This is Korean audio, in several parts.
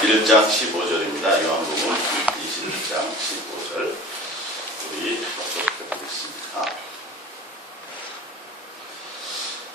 21장 15절입니다. 요한복음 21장 15절 우리 보겠습니다.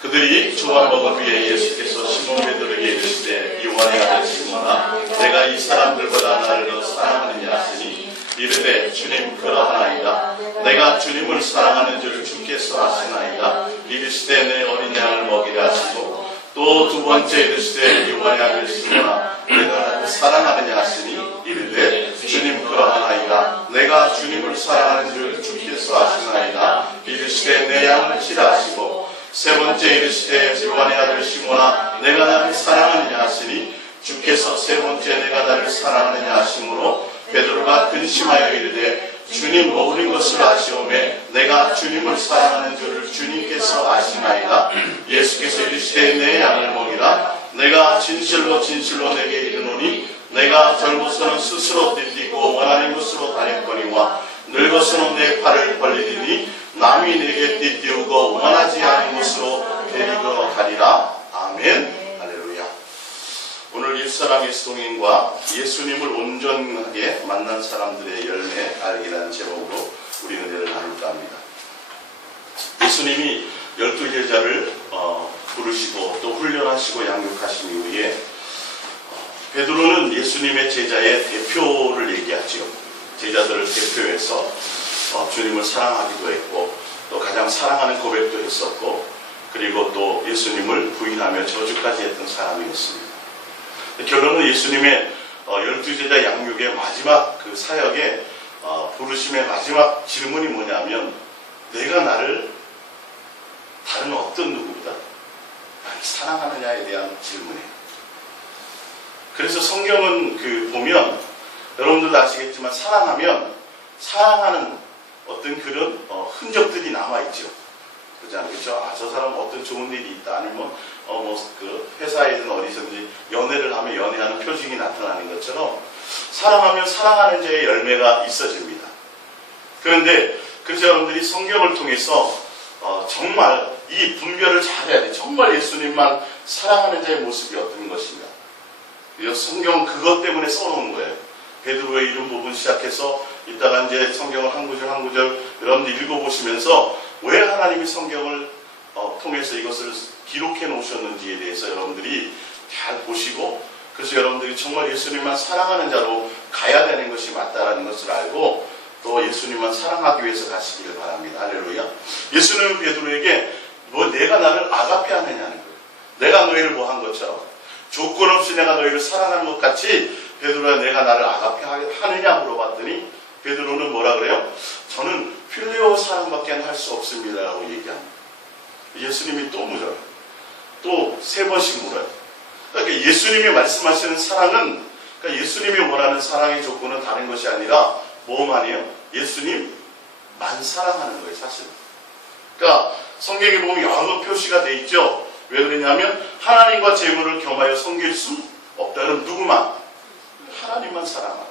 그들이 주와 먹은 후에 예수께서 시몬 베드로에게 이르시되 요한의 아들 시몬아 내가 이 사람들보다 나를 더 사랑하느냐 하시니 이르되 주님 그러하나이다. 내가 주님을 사랑하는 줄 주께서 아시나이다. 이르시되 내 어린 양을 먹이라 하시고 또 두 번째 이르시되 요한의 아들 시몬아 내가 나를 사랑하느냐 하시니 이르되 주님 그러하나이다. 내가 주님을 사랑하는 줄 주께서 아시나이다. 이르시되 내 양을 치라 하시고 세 번째 이르시되 요한의 아들 시몬아 내가 나를 사랑하느냐 하시니 주께서 세 번째 내가 나를 사랑하느냐 하시므로 베드로가 근심하여 이르되 주님 모든 것을 아시오매 내가 주님을 사랑하는 줄을 주님께서 아시나이다. 예수께서 이르시되 내 양을 먹이라. 내가 진실로 진실로 내게 이르노니 내가 젊어서는 스스로 띠띠고 원하는 곳으로 다녔거니와 늙어서는 내 팔을 벌리리니 남이 내게 띠띠우고 원하지 않은 곳으로 데리고 가리라. 아멘. 할렐루야. 오늘 옛사람 예수동인과 예수님을 온전하게 만난 사람들의 열매 알기라는 제목으로 우리 은혜를 나눌까 합니다. 예수님이 12제자를 부르시고 또 훈련하시고 양육하신 이후에 베드로는 예수님의 제자의 대표를 얘기하지요. 제자들을 대표해서 주님을 사랑하기도 했고 또 가장 사랑하는 고백도 했었고 그리고 또 예수님을 부인하며 저주까지 했던 사람이었습니다. 결론은 예수님의 12제자 양육의 마지막 그 사역의 부르심의 마지막 질문이 뭐냐면 내가 나를 다른 어떤 누구보다 사랑하느냐에 대한 질문이에요. 그래서 성경은 보면 여러분들도 아시겠지만 사랑하는 어떤 그런 흔적들이 남아있죠. 그렇죠? 저 사람 어떤 좋은 일이 있다. 아니면 회사에든 어디서든지 연애를 하면 연애하는 표징이 나타나는 것처럼 사랑하면 사랑하는 자의 열매가 있어집니다. 그런데 그래서 여러분들이 성경을 통해서 정말 이 분별을 잘해야 돼. 정말 예수님만 사랑하는 자의 모습이 어떤 것인가. 성경은 그것 때문에 써놓은 거예요. 베드로의 이름 부분 시작해서 이따가 이제 성경을 한 구절 한 구절 여러분들 읽어보시면서 왜 하나님이 성경을 통해서 이것을 기록해 놓으셨는지에 대해서 여러분들이 잘 보시고 그래서 여러분들이 정말 예수님만 사랑하는 자로 가야 되는 것이 맞다라는 것을 알고 또 예수님만 사랑하기 위해서 가시기를 바랍니다. 할렐루야. 예수님은 베드로에게 내가 나를 아가페 하느냐는 거예요. 내가 너희를 뭐 한 것처럼 조건 없이 내가 너희를 사랑하는 것 같이 베드로야 내가 나를 아가페 하느냐 물어봤더니 베드로는 뭐라 그래요? 저는 필레오 사랑밖에 할 수 없습니다 라고 얘기합니다. 예수님이 또 물어요. 또 세 번씩 물어요. 그러니까 예수님이 말씀하시는 사랑은 그러니까 예수님이 원하는 사랑의 조건은 다른 것이 아니라 뭐만이에요? 예수님만 사랑하는 거예요. 사실. 그러니까 성경에 보면 여러 표시가 돼 있죠. 왜 그러냐면 하나님과 재물을 겸하여 섬길 수 없다. 그럼 누구만? 하나님만 사랑하라.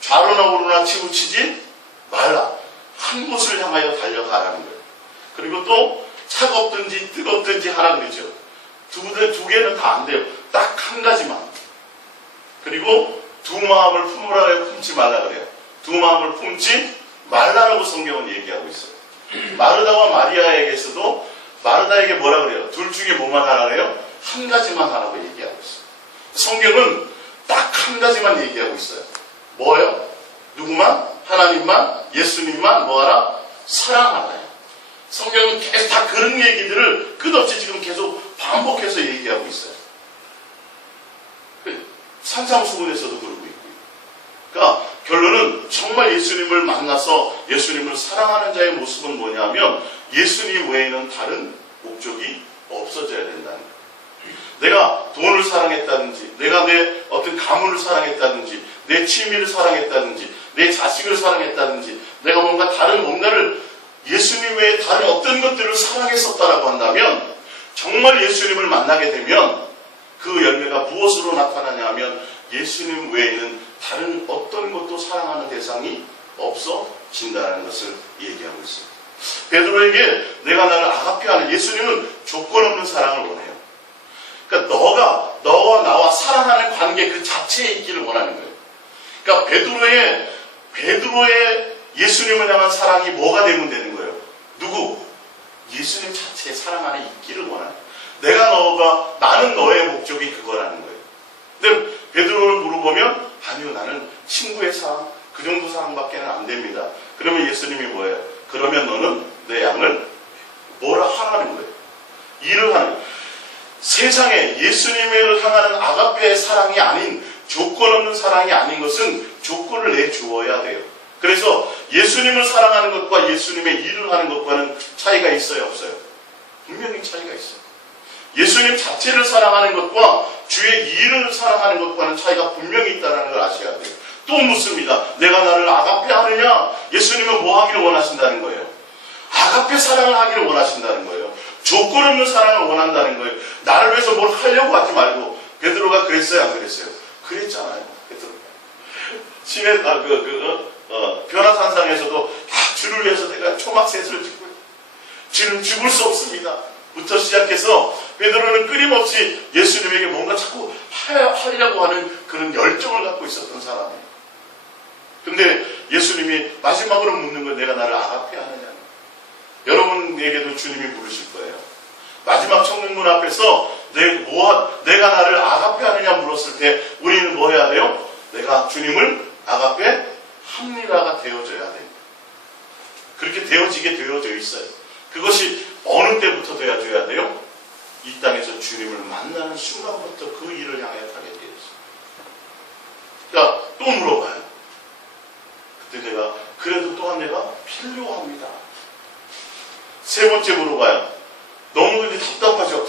좌로나 우로나 치우치지 말라. 한 곳을 향하여 달려가라는 거예요. 그리고 또 차갑든지 뜨겁든지 하라 그러죠. 두 개는 다 안 돼요. 딱 한 가지만. 그리고 두 마음을 품으라 품지 말라 그래요. 두 마음을 품지 말라라고 성경은 얘기하고 있어요. 마르다와 마리아에게서도 마르다에게 뭐라 그래요? 둘 중에 뭐만 하라 그래요? 한 가지만 하라고 얘기하고 있어요. 성경은 딱 한 가지만 얘기하고 있어요. 뭐예요? 누구만? 하나님만? 예수님만 뭐하라? 사랑하라요. 성경은 계속 다 그런 얘기들을 끝없이 지금 계속 반복해서 얘기하고 있어요. 산상수훈에서도 그러고 있고요. 그러니까 결론은 정말 예수님을 만나서 예수님을 사랑하는 자의 모습은 뭐냐면 예수님 외에는 다른 목적이 없어져야 된다는 거예요. 내가 돈을 사랑했다든지 내가 내 어떤 가문을 사랑했다든지 내 취미를 사랑했다든지 내 자식을 사랑했다든지 내가 뭔가를 예수님 외에 다른 어떤 것들을 사랑했었다라고 한다면 정말 예수님을 만나게 되면 그 열매가 무엇으로 나타나냐 하면 예수님 외에는 다른 어떤 것도 사랑하는 대상이 없어진다는 것을 얘기하고 있습니다. 베드로에게 내가 나를 아가페하는 예수님은 조건 없는 사랑을 원해요. 그러니까 너가 사랑하는 관계 그 자체에 있기를 원하는 거예요. 그러니까 베드로의 예수님을 향한 사랑이 뭐가 되면 되는 거예요? 누구? 예수님 자체의 사랑 안에 있기를 원하는 거예요. 나는 너의 목적이 그거라는 거예요. 근데 베드로를 물어보면 아니요, 나는 친구의 사랑, 그 정도 사랑밖에 안 됩니다. 그러면 예수님이 뭐예요? 그러면 너는 내 양을 뭐라 하라는 거예요? 일을 하는 거예요. 세상에 예수님을 향하는 아가페의 사랑이 아닌, 조건 없는 사랑이 아닌 것은 조건을 내주어야 돼요. 그래서 예수님을 사랑하는 것과 예수님의 일을 하는 것과는 차이가 있어요, 없어요? 분명히 차이가 있어요. 예수님 자체를 사랑하는 것과 주의 일을 사랑하는 것과는 차이가 분명히 있다는 걸 아셔야 돼요. 또 묻습니다. 내가 나를 아가페 하느냐? 예수님은 뭐 하기를 원하신다는 거예요? 아가페 사랑을 하기를 원하신다는 거예요. 조건 없는 사랑을 원한다는 거예요. 나를 위해서 뭘 하려고 하지 말고. 베드로가 그랬어요, 안 그랬어요? 그랬잖아요, 베드로. 변화산상에서도 주를 위해서 내가 초막셋을 짓고 주는 죽을 수 없습니다 부터 시작해서 베드로는 끊임없이 예수님에게 뭔가 자꾸 하려고 하는 그런 열정을 갖고 있었던 사람이에요. 근데 예수님이 마지막으로 묻는 건 내가 나를 아가페 하느냐. 여러분에게도 주님이 물으실 거예요. 마지막 청문문 앞에서 내가 나를 아가페 하느냐 물었을 때 우리는 뭐 해야 돼요? 내가 주님을 아가페 합니다가 되어져야 돼요. 그렇게 되어지게 되어져 있어요. 그것이 어느 때부터 되어져야 돼요? 이 땅에서 주님을 만나는 순간부터 그 일을 향해 가게 되어 있어요. 그러니까 또 물어봐요. 그때 내가 그래도 또한 내가 필요합니다. 세 번째 물어봐요. 너무 근데 답답하죠.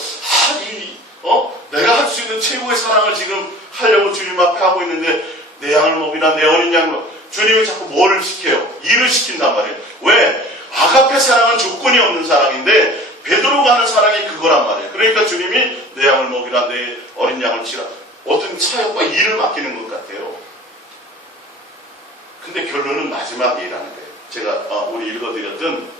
내가 할 수 있는 최고의 사랑을 지금 하려고 주님 앞에 하고 있는데 내 양을 먹이나 내 어린 양을 주님이 자꾸 뭐를 시켜요? 일을 시킨단 말이에요. 왜? 아가페 사랑은 조건이 없는 사랑인데 베드로가 하는 사랑이 그거란 말이에요. 그러니까 주님이 내 양을 먹이나 내 어린 양을 치라. 어떤 사역과 일을 맡기는 것 같아요. 근데 결론은 마지막이라는 거예요. 제가 우리 읽어드렸던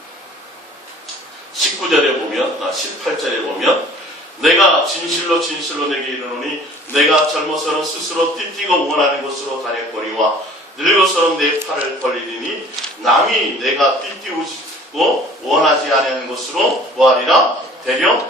19절에 보면 18절에 보면 내가 진실로 내게 이르노니 내가 젊어서는 스스로 띠띠고 원하는 곳으로 다녔거니와 늙어서는 내 팔을 벌리리니 남이 내가 띠띠고 원하지 않는 곳으로 뭐하리라? 데려가리라.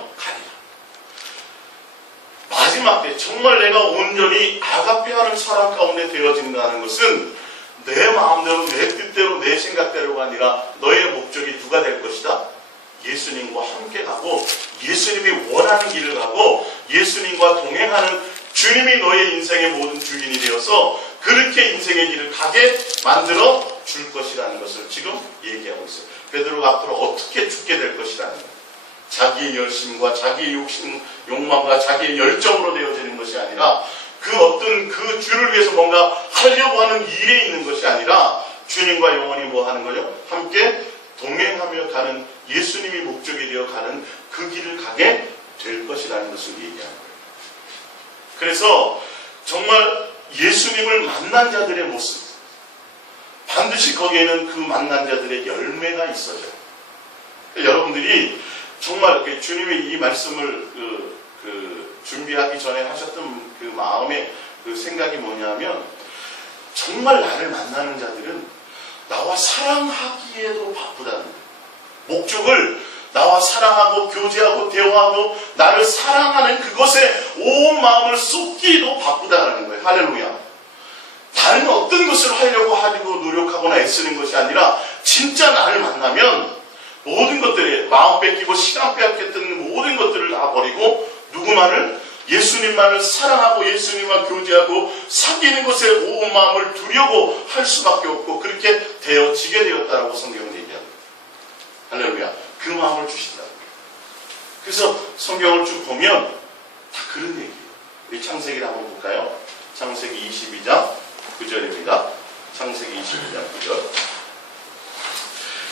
마지막 때 정말 내가 온전히 아가페하는 사람 가운데 되어진다는 것은 내 마음대로 내 뜻대로 내 생각대로가 아니라 너의 목적이 누가 될 것이다? 예수님과 함께 가고 예수님이 원하는 길을 가고 예수님과 동행하는 주님이 너의 인생의 모든 주인이 되어서 그렇게 인생의 길을 가게 만들어 줄 것이라는 것을 지금 얘기하고 있어요. 베드로가 앞으로 어떻게 죽게 될 것이라는 거예요. 자기의 열심과 자기의 욕심, 욕망과 자기의 열정으로 되어지는 것이 아니라 그 어떤 그 주를 위해서 뭔가 하려고 하는 일에 있는 것이 아니라 주님과 영원히 뭐 하는 거죠? 함께 동행하며 가는 예수님이 목적이 되어 가는 그 길을 가게 될 것이라는 것을 얘기하는 거예요. 그래서 정말 예수님을 만난 자들의 모습, 반드시 거기에는 그 만난 자들의 열매가 있어져요. 여러분들이 정말 주님이 이 말씀을 준비하기 전에 하셨던 그 마음의 그 생각이 뭐냐면 정말 나를 만나는 자들은 나와 사랑하기에도 바쁘다는 거예요. 목적을 나와 사랑하고 교제하고 대화하고 나를 사랑하는 그것에 온 마음을 쏟기도 바쁘다는 거예요. 할렐루야. 다른 어떤 것을 하려고 노력하거나 애쓰는 것이 아니라 진짜 나를 만나면 모든 것들이 마음 뺏기고 시간 빼앗겼던 모든 것들을 다 버리고 누구만을 예수님만을 사랑하고 예수님만 교제하고 사귀는 것에 온 마음을 두려고 할 수밖에 없고 그렇게 되어지게 되었다라고 성경은 얘기합니다. 할렐루야. 그 마음을 주신다고. 그래서 성경을 쭉 보면 다 그런 얘기예요. 우리 창세기를 한번 볼까요? 창세기 22장 9절입니다. 창세기 22장 9절.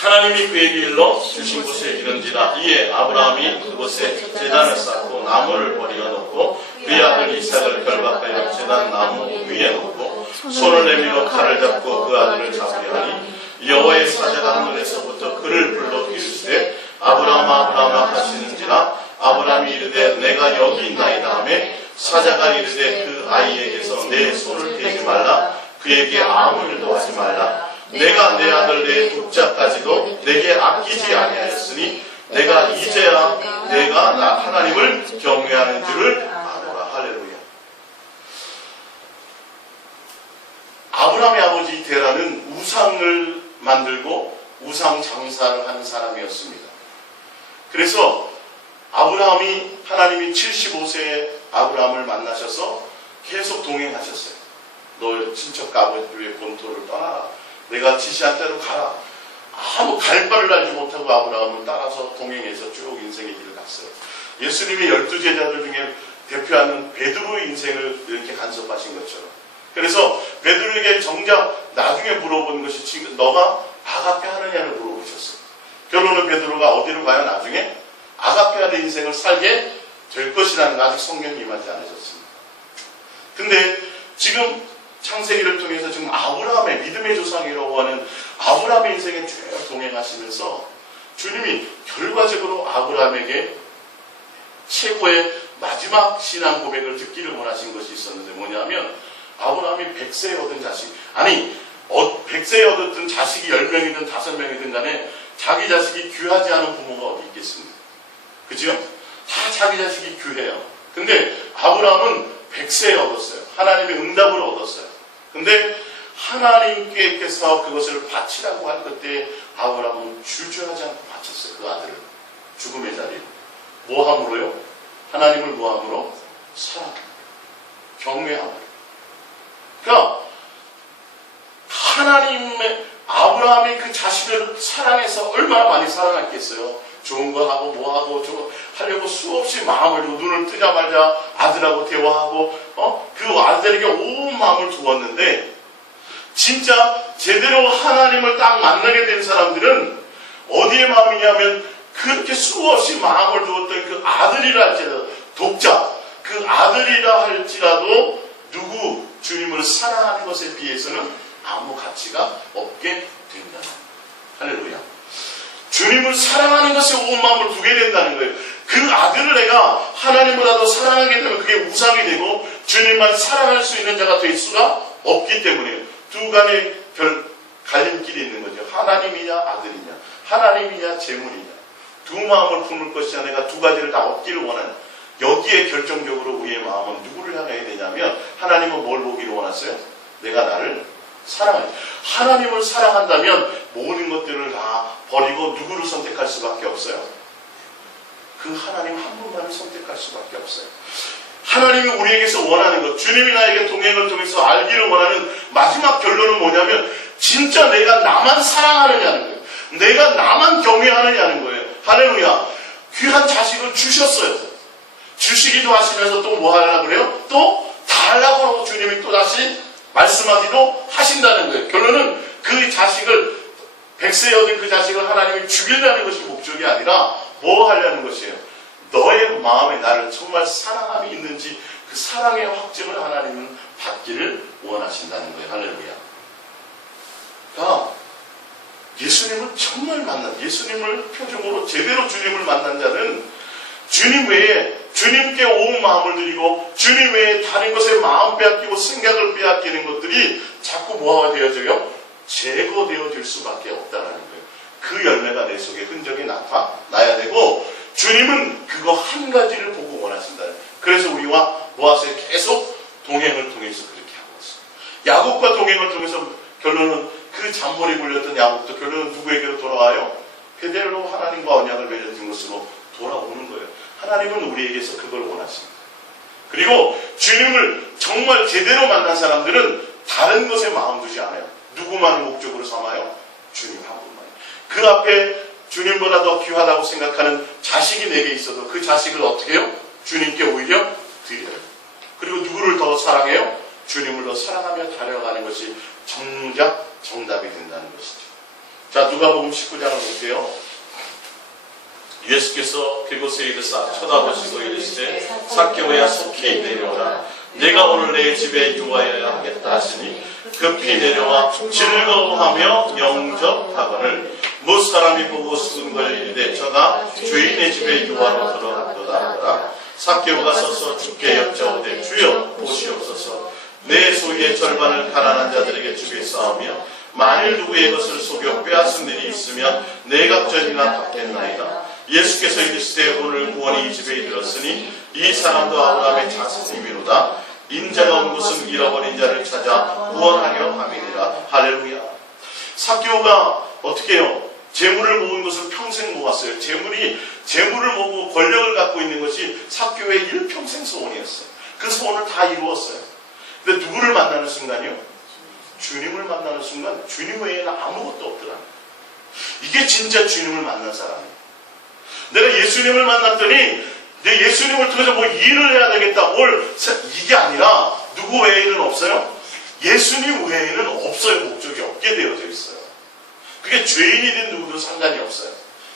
하나님이 그에게 일러 주신 곳에 이른지라. 이에 아브라함이 그곳에 제단을 쌓고 나무를 버리어 놓고 그의 아들 이삭을 결박하여 제단 나무 위에 놓고 손을 내밀어 칼을 잡고 그 아들을 잡으려 하니 여호와의 사자가 하늘에서부터 그를 불러 이르시되 아브라함아 아브라함아 하시는지라. 아브라함이 이르되 내가 여기 있나이다 하매 사자가 이르되 그 아이에게서 내 손을 대지 말라. 그에게 아무 일도 하지 말라. 내가 내 아들 내 독자까지도 내게 아끼지 아니하였으니 내가 이제야 내가 나 하나님을 경외하는 줄을 아노라. 할렐루야. 아브라함의 아버지 데라는 우상을 만들고 우상 장사를 하는 사람이었습니다. 그래서 아브라함이 하나님이 75세에 아브라함을 만나셔서 계속 동행하셨어요. 너 친척 아버지의 본토를 떠나라. 내가 지시한 대로 가라. 아무 갈 바를 알지 못하고 아브라함을 따라서 동행해서 쭉 인생의 길을 갔어요. 예수님의 12제자들 중에 대표하는 베드로의 인생을 이렇게 간섭하신 것처럼. 그래서 베드로에게 정작 나중에 물어본 것이 지금 너가 아가페 하느냐를 물어보셨어요. 결론은 베드로가 어디로 가요? 나중에 아가페 하는 인생을 살게 될 것이라는 거 아직 성경이 임하지 않으셨습니다. 근데 지금 창세기를 통해서 지금 아브라함의 믿음의 조상이라고 하는 아브라함의 인생에 쭉 동행하시면서 주님이 결과적으로 아브라함에게 최고의 마지막 신앙 고백을 듣기를 원하신 것이 있었는데 뭐냐면 아브라함이 100세에 얻은 자식, 아니 100세에 얻었던 자식이 10명이든 5명이든 간에 자기 자식이 귀하지 않은 부모가 어디 있겠습니까? 그죠? 다 자기 자식이 귀해요. 근데 아브라함은 100세에 얻었어요. 하나님의 응답을 얻었어요. 근데 하나님께서 그것을 바치라고 할 그때 아브라함은 주저하지 않고 바쳤어요. 그 아들을 죽음의 자리에. 뭐함으로요? 하나님을 뭐함으로? 사랑, 경외함으로. 그러니까 하나님의 아브라함이 그 자식을 사랑해서 얼마나 많이 사랑했겠어요. 좋은 거 하고 뭐 하고 저거 하려고 수없이 마음을 주고 눈을 뜨자마자 아들하고 대화하고 그 아들에게 온 마음을 두었는데 진짜 제대로 하나님을 딱 만나게 된 사람들은 어디에 마음이냐면 그렇게 수없이 마음을 두었던 그 아들이라 할지라도 독자 그 아들이라 할지라도 누구 주님을 사랑하는 것에 비해서는 아무 가치가 없게 된다. 할렐루야. 주님을 사랑하는 것에 온 마음을 두게 된다는 거예요. 그 아들을 내가 하나님보다도 사랑하게 되면 그게 우상이 되고 주님만 사랑할 수 있는 자가 될 수가 없기 때문에 두 간의 갈림길이 있는 거죠. 하나님이냐 아들이냐, 하나님이냐 재물이냐. 두 마음을 품을 것이냐 내가 두 가지를 다 얻기를 원하는 여기에 결정적으로 우리의 마음은 누구를 향해야 되냐면 하나님은 뭘 보기를 원하세요? 내가 나를 사랑하지. 하나님을 사랑한다면 모든 것들을 다 버리고 누구를 선택할 수밖에 없어요? 그 하나님 한 분만을 선택할 수밖에 없어요. 하나님이 우리에게서 원하는 것, 주님이 나에게 동행을 통해서 알기를 원하는 마지막 결론은 뭐냐면 진짜 내가 나만 사랑하느냐는 거예요. 내가 나만 경외하느냐는 거예요. 할렐루야. 귀한 자식을 주셨어요. 주시기도 하시면서 또 뭐 하려고 그래요? 또 달라고 하고 주님이 또 다시 말씀하기도 하신다는 거예요. 결론은 그 자식을 100세에 얻은 그 자식을 하나님이 죽이려는 것이 목적이 아니라 뭐 하려는 것이에요? 너의 마음에 나를 정말 사랑함이 있는지 그 사랑의 확증을 하나님은 받기를 원하신다는 거예요. 할렐루야. 그러니까 예수님을 정말 만난, 예수님을 표정으로 제대로 주님을 만난 자는 주님 외에 주님께 온 마음을 드리고 주님 외에 다른 것에 마음 빼앗기고 생각을 빼앗기는 것들이 자꾸 뭐가 되어져요? 제거되어질 수밖에 없다는 거예요. 그 열매가 내 속에 흔적이 나타나야 되고 주님은 그거 한 가지를 보고 원하신다. 그래서 우리와 모아서 계속 동행을 통해서 그렇게 하고 있어요. 야곱과 동행을 통해서 결론은 그 잔머리 굴렸던 야곱도 결론은 누구에게로 돌아와요? 그대로 하나님과 언약을 맺어진 것으로 돌아오는 거예요. 하나님은 우리에게서 그걸 원하십니다. 그리고 주님을 정말 제대로 만난 사람들은 다른 것에 마음 두지 않아요. 누구만을 목적으로 삼아요? 주님 한 분만. 그 앞에 주님보다 더 귀하다고 생각하는 자식이 내게 있어도 그 자식을 어떻게 해요? 주님께 오히려 드려요. 그리고 누구를 더 사랑해요? 주님을 더 사랑하며 달려가는 것이 정작 정답이 된다는 것이죠. 자, 누가복음 19장을 볼게요. 예수께서 그곳에 이르사 쳐다보시고 이르시되 삭개오야 속히 내려오라. 내가 오늘 내 집에 유하여야 하겠다 하시니 급히 내려와 즐거워하며 영접하거늘 무 사람이 보고 수군 걸리는데 저가 주인의 집에 유하로 들어갔도다 하더라. 삭개오가 서서 주께 여쭤오되 양떼의 절반을 가난한 자들에게 주겠사오며 만일 누구의 것을 속여 빼앗은 일이 있으면 내각전이나 갚겠나이다. 예수께서 이르시되 오늘 구원이 이 집에 이르렀으니 이 사람도 아브라함의 자손이미로다. 인자가 온 곳은 잃어버린 자를 찾아 구원하려 함이니라. 할렐루야. 삭개오가 어떻게 해요? 재물을 모은 것을 평생 모았어요. 재물을 모으고 권력을 갖고 있는 것이 삭개오의 일평생 소원이었어요. 그 소원을 다 이루었어요. 근데 누구를 만나는 순간이요? 주님을 만나는 순간 주님 외에는 아무것도 없더라. 이게 진짜 주님을 만난 사람이에요. 내가 예수님을 만났더니 내 예수님을 통해서 뭐 일을 해야 되겠다. 이게 아니라 누구 외에는 없어요? 예수님 외에는 없어요. 목적이 없게 되어져 있어요. 그게 죄인이든 누구든 상관이 없어요.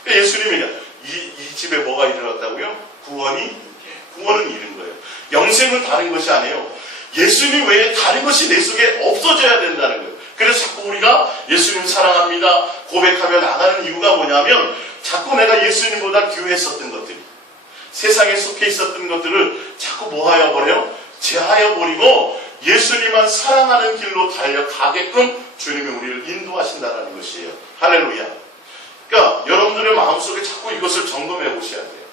그러니까 예수님이 이 집에 뭐가 일어났다고요? 구원은 이른 거예요. 영생은 다른 것이 아니에요. 예수님 외에 다른 것이 내 속에 없어져야 된다는 거예요. 그래서 자꾸 우리가 예수님 사랑합니다 고백하며 나가는 이유가 뭐냐면 자꾸 내가 예수님보다 귀했었던 것들이 세상에 속해 있었던 것들을 자꾸 뭐하여 버려요? 제하여 버리고 예수님만 사랑하는 길로 달려가게끔 주님이 우리를 인도하신다는 것이에요. 할렐루야. 그러니까 여러분들의 마음속에 자꾸 이것을 점검해 보셔야 돼요.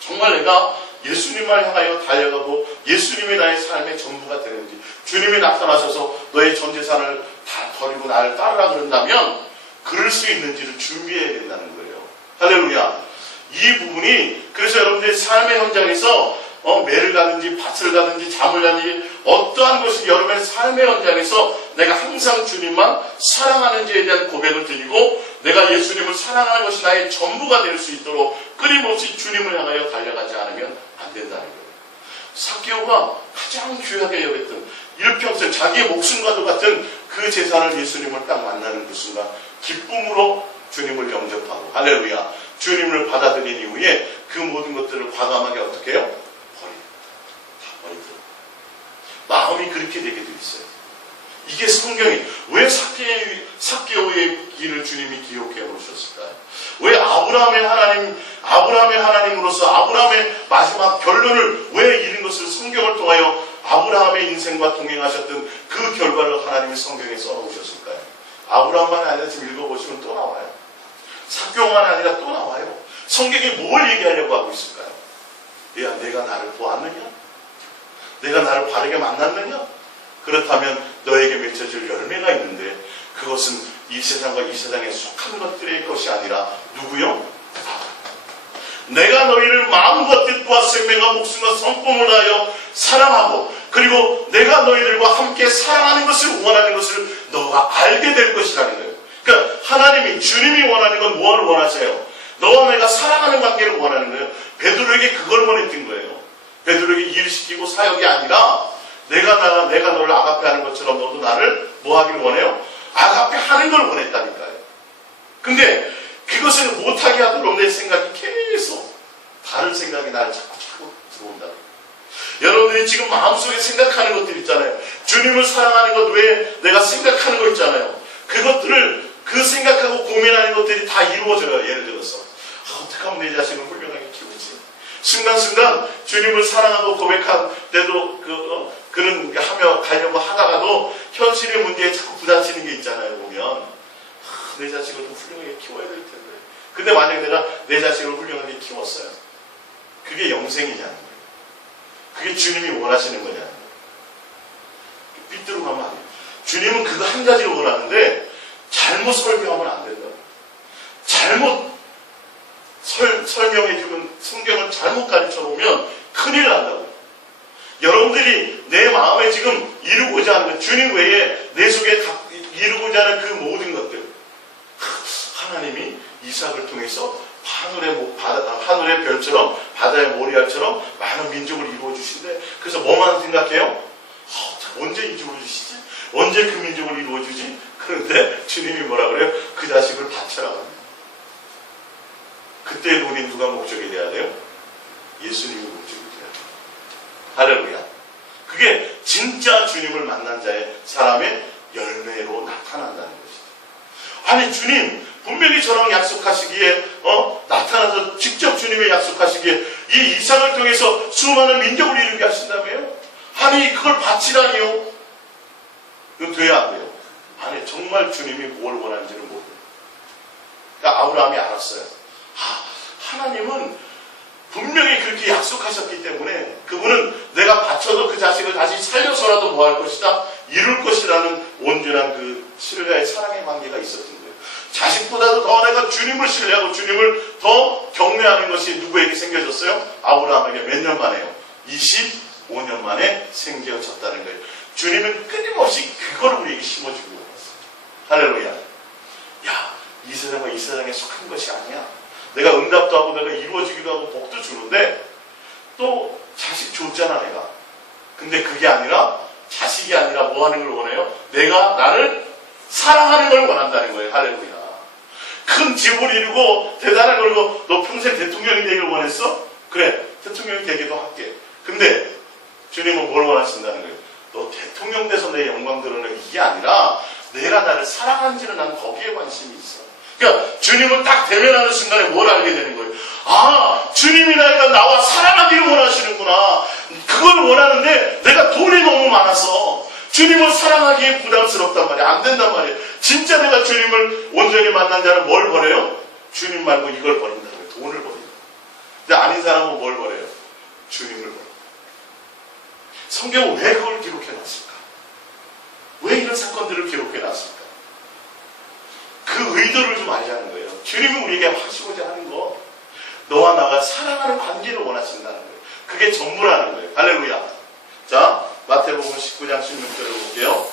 정말 내가 예수님만 향하여 달려가고 예수님이 나의 삶의 전부가 되는지, 주님이 나타나셔서 너의 전 재산을 다 버리고 나를 따르라 그런다면 그럴 수 있는지를 준비해야 된다는 거예요. 할렐루야. 이 부분이 그래서 여러분들의 삶의 현장에서 매를 가든지 밭을 가든지 잠을 가든지 어떠한 것이 여러분의 삶의 현장에서 내가 항상 주님만 사랑하는지에 대한 고백을 드리고 내가 예수님을 사랑하는 것이 나의 전부가 될 수 있도록 끊임없이 주님을 향하여 달려가지 않으면 안 된다는 거예요. 삭개오가 가장 귀하게 여겼던 일평생 자기의 목숨과도 같은 그 재산을 예수님을 딱 만나는 그 순간 기쁨으로 주님을 영접하고 할렐루야 주님을 받아들인 이후에 그 모든 것들을 과감하게 어떻게 해요? 다 버리고 마음이 그렇게 되게 돼 있어요. 이게 성경이 왜 삭개오의 길을 주님이 기록해 놓으셨을까요? 왜 아브라함의 하나님으로서 아브라함의 마지막 결론을 왜 이런 것을 성경을 통하여 아브라함의 인생과 동행하셨던 그 결과를 하나님이 성경에 써놓으셨을까요? 아브라함만 아니라 지금 읽어보시면 또 나와요. 삭개오만 아니라 또 나와요. 성경이 뭘 얘기하려고 하고 있을까요? 내가 나를 보았느냐? 내가 나를 바르게 만났느냐? 그렇다면 너에게 맺혀질 열매가 있는데 그것은 이 세상과 이 세상에 속한 것들의 것이 아니라 누구요? 내가 너희를 마음과 뜻과 생명과 목숨과 성품을 하여 사랑하고 그리고 내가 너희들과 함께 사랑하는 것을 원하는 것을 너가 알게 될 것이라는 거예요. 그러니까 하나님이 주님이 원하는 건 무엇을 원하세요? 너와 내가 사랑하는 관계를 원하는 거예요. 베드로에게 그걸 원했던 거예요. 베드로에게 일시키고 사역이 아니라 내가 너를 아가페 하는 것처럼 너도 나를 뭐 하길 원해요? 아가페 하는 걸 원했다니까요. 근데 그것을 못하게 하도록 내 생각이 계속 다른 생각이 나를 자꾸 들어온다. 여러분들이 지금 마음속에 생각하는 것들 있잖아요. 주님을 사랑하는 것 외에 내가 생각하는 거 있잖아요. 그것들을 그 생각하고 고민하는 것들이 다 이루어져요. 예를 들어서 어떻게 하면 내 자신을 훌륭하게 키우지? 순간순간 주님을 사랑하고 고백할 때도 그는 하며 가려고 하다가도 현실의 문제에 자꾸 부딪히는 게 있잖아요. 보면 내 자식을 좀 훌륭하게 키워야 될 텐데. 근데 만약에 내가 내 자식을 훌륭하게 키웠어요. 그게 영생이냐는 거예요. 그게 주님이 원하시는 거냐는 거예요. 삐뚤어 가면 안 돼요. 주님은 그거 한 가지를 원하는데 잘못 설교하면 안 된다. 잘못 설명해주면 성경을 잘못 가르쳐보면 큰일 난다고. 여러분들이 내 마음에 지금 이루고자 하는 것, 주님 외에 내 속에 이루고자 하는 그 모든 것들, 하나님이 이삭을 통해서 하늘의 별처럼 바다의 모리알처럼 많은 민족을 이루어주신대. 그래서 뭐만 생각해요? 언제 이루어주시지? 언제 그 민족을 이루어주지? 그런데 주님이 뭐라 그래요? 그 자식을 바쳐라 합니다. 그때 우리 누가 목적이 돼야 돼요? 예수님이 목적이 돼야 돼요. 할렐루야. 그게 진짜 주님을 만난 자의 사람의 열매로 나타난다는 것이죠. 아니 주님 분명히 저랑 약속하시기에 나타나서 직접 주님의 약속하시기에 이 이삭을 통해서 수많은 민족을 이루게 하신다며요? 아니 그걸 바치라니요? 그건 돼야 안 돼요? 아니, 정말 주님이 뭘 원하는지를 모르고. 그러니까 아브라함이 알았어요. 하나님은 분명히 그렇게 약속하셨기 때문에 그분은 내가 바쳐도 그 자식을 다시 살려서라도 뭐 할 것이다? 이룰 것이라는 온전한 그 신뢰의 사랑의 관계가 있었던 거예요. 자식보다도 더 내가 주님을 신뢰하고 주님을 더 경외하는 것이 누구에게 생겨졌어요? 아브라함에게 몇 년 만에요? 25년 만에 생겨졌다는 거예요. 주님은 끊임없이 그걸 우리에게 심어주고 있어요. 할렐루야. 야, 이 세상은 이 세상에 속한 것이 아니야. 내가 응답도 하고 내가 이루어지기도 하고 복도 주는데 또 자식 줬잖아 내가. 근데 그게 아니라 자식이 아니라 뭐 하는 걸 원해요? 내가 나를 사랑하는 걸 원한다는 거예요. 할렐루야. 큰 집을 이루고 대단한 걸로 너 평생 대통령이 되기를 원했어? 그래, 대통령이 되기도 할게. 근데 주님은 뭘 원하신다는 거예요? 너 대통령 돼서 내 영광 드러내는 이게 아니라 내가 나를 사랑하는지는 난 거기에 관심이 있어. 그러니까 주님을 딱 대면하는 순간에 뭘 알게 되는 거예요? 아, 주님이 나와 사랑하기를 원하시는구나. 그걸 원하는데 내가 돈이 너무 많아서 주님을 사랑하기에 부담스럽단 말이야. 안 된단 말이야. 진짜 내가 주님을 온전히 만난 자는 뭘 버려요? 주님 말고 이걸 버린다고요. 돈을 버린다. 근데 아닌 사람은 뭘 버려요? 주님을 버려요. 성경은 왜 그걸 기록해놨을까? 왜 이런 사건들을 기록해놨을까? 그 의도를 좀 알자는 거예요. 주님이 우리에게 하시고자 하는 거, 너와 나가 사랑하는 관계를 원하신다는 거예요. 그게 전부라는 거예요. 할렐루야. 자, 마태복음 19장 16절을 볼게요.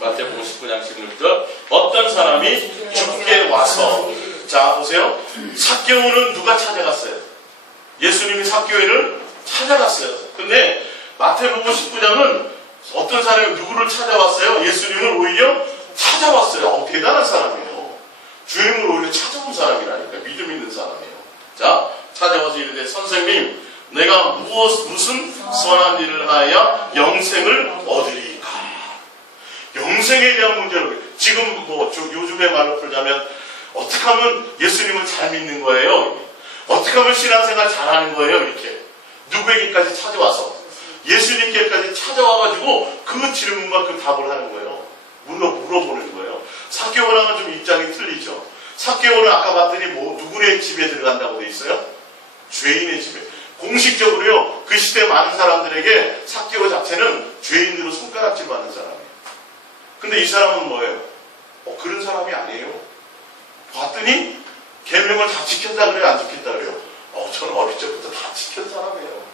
마태복음 19장 16절. 어떤 사람이 죽게 와서, 자 보세요. 삭개오는 누가 찾아갔어요? 예수님이 삭개오를 찾아갔어요. 근데 마태복음 19장은 어떤 사람이 누구를 찾아왔어요? 예수님을 오히려 찾아왔어요. 대단한 사람이에요. 주님을 오히려 찾아온 사람이라니까. 믿음 있는 사람이에요. 자, 찾아와서 이르되 선생님, 내가 무슨 선한 일을 하여 영생을 얻으리까? 영생에 대한 문제로 지금 뭐 요즘의 말로 풀자면 어떻게 하면 예수님을 잘 믿는 거예요? 어떻게 하면 신앙생활 잘하는 거예요? 이렇게 누구에게까지 찾아와서 예수님께까지 찾아와가지고 그 질문과 그 답을 하는 거예요. 물어보는 거예요. 삭개오랑은 좀 입장이 틀리죠. 삭개오는 아까 봤더니 누구의 집에 들어간다고 돼 있어요? 죄인의 집에. 공식적으로요, 그 시대 많은 사람들에게 삭개오 자체는 죄인으로 손가락질 받는 사람이에요. 근데 이 사람은 뭐예요? 그런 사람이 아니에요. 봤더니 계명을 다 지켰다 그래요? 안 지켰다 그래요? 저는 어릴 적부터 다 지킨 사람이에요.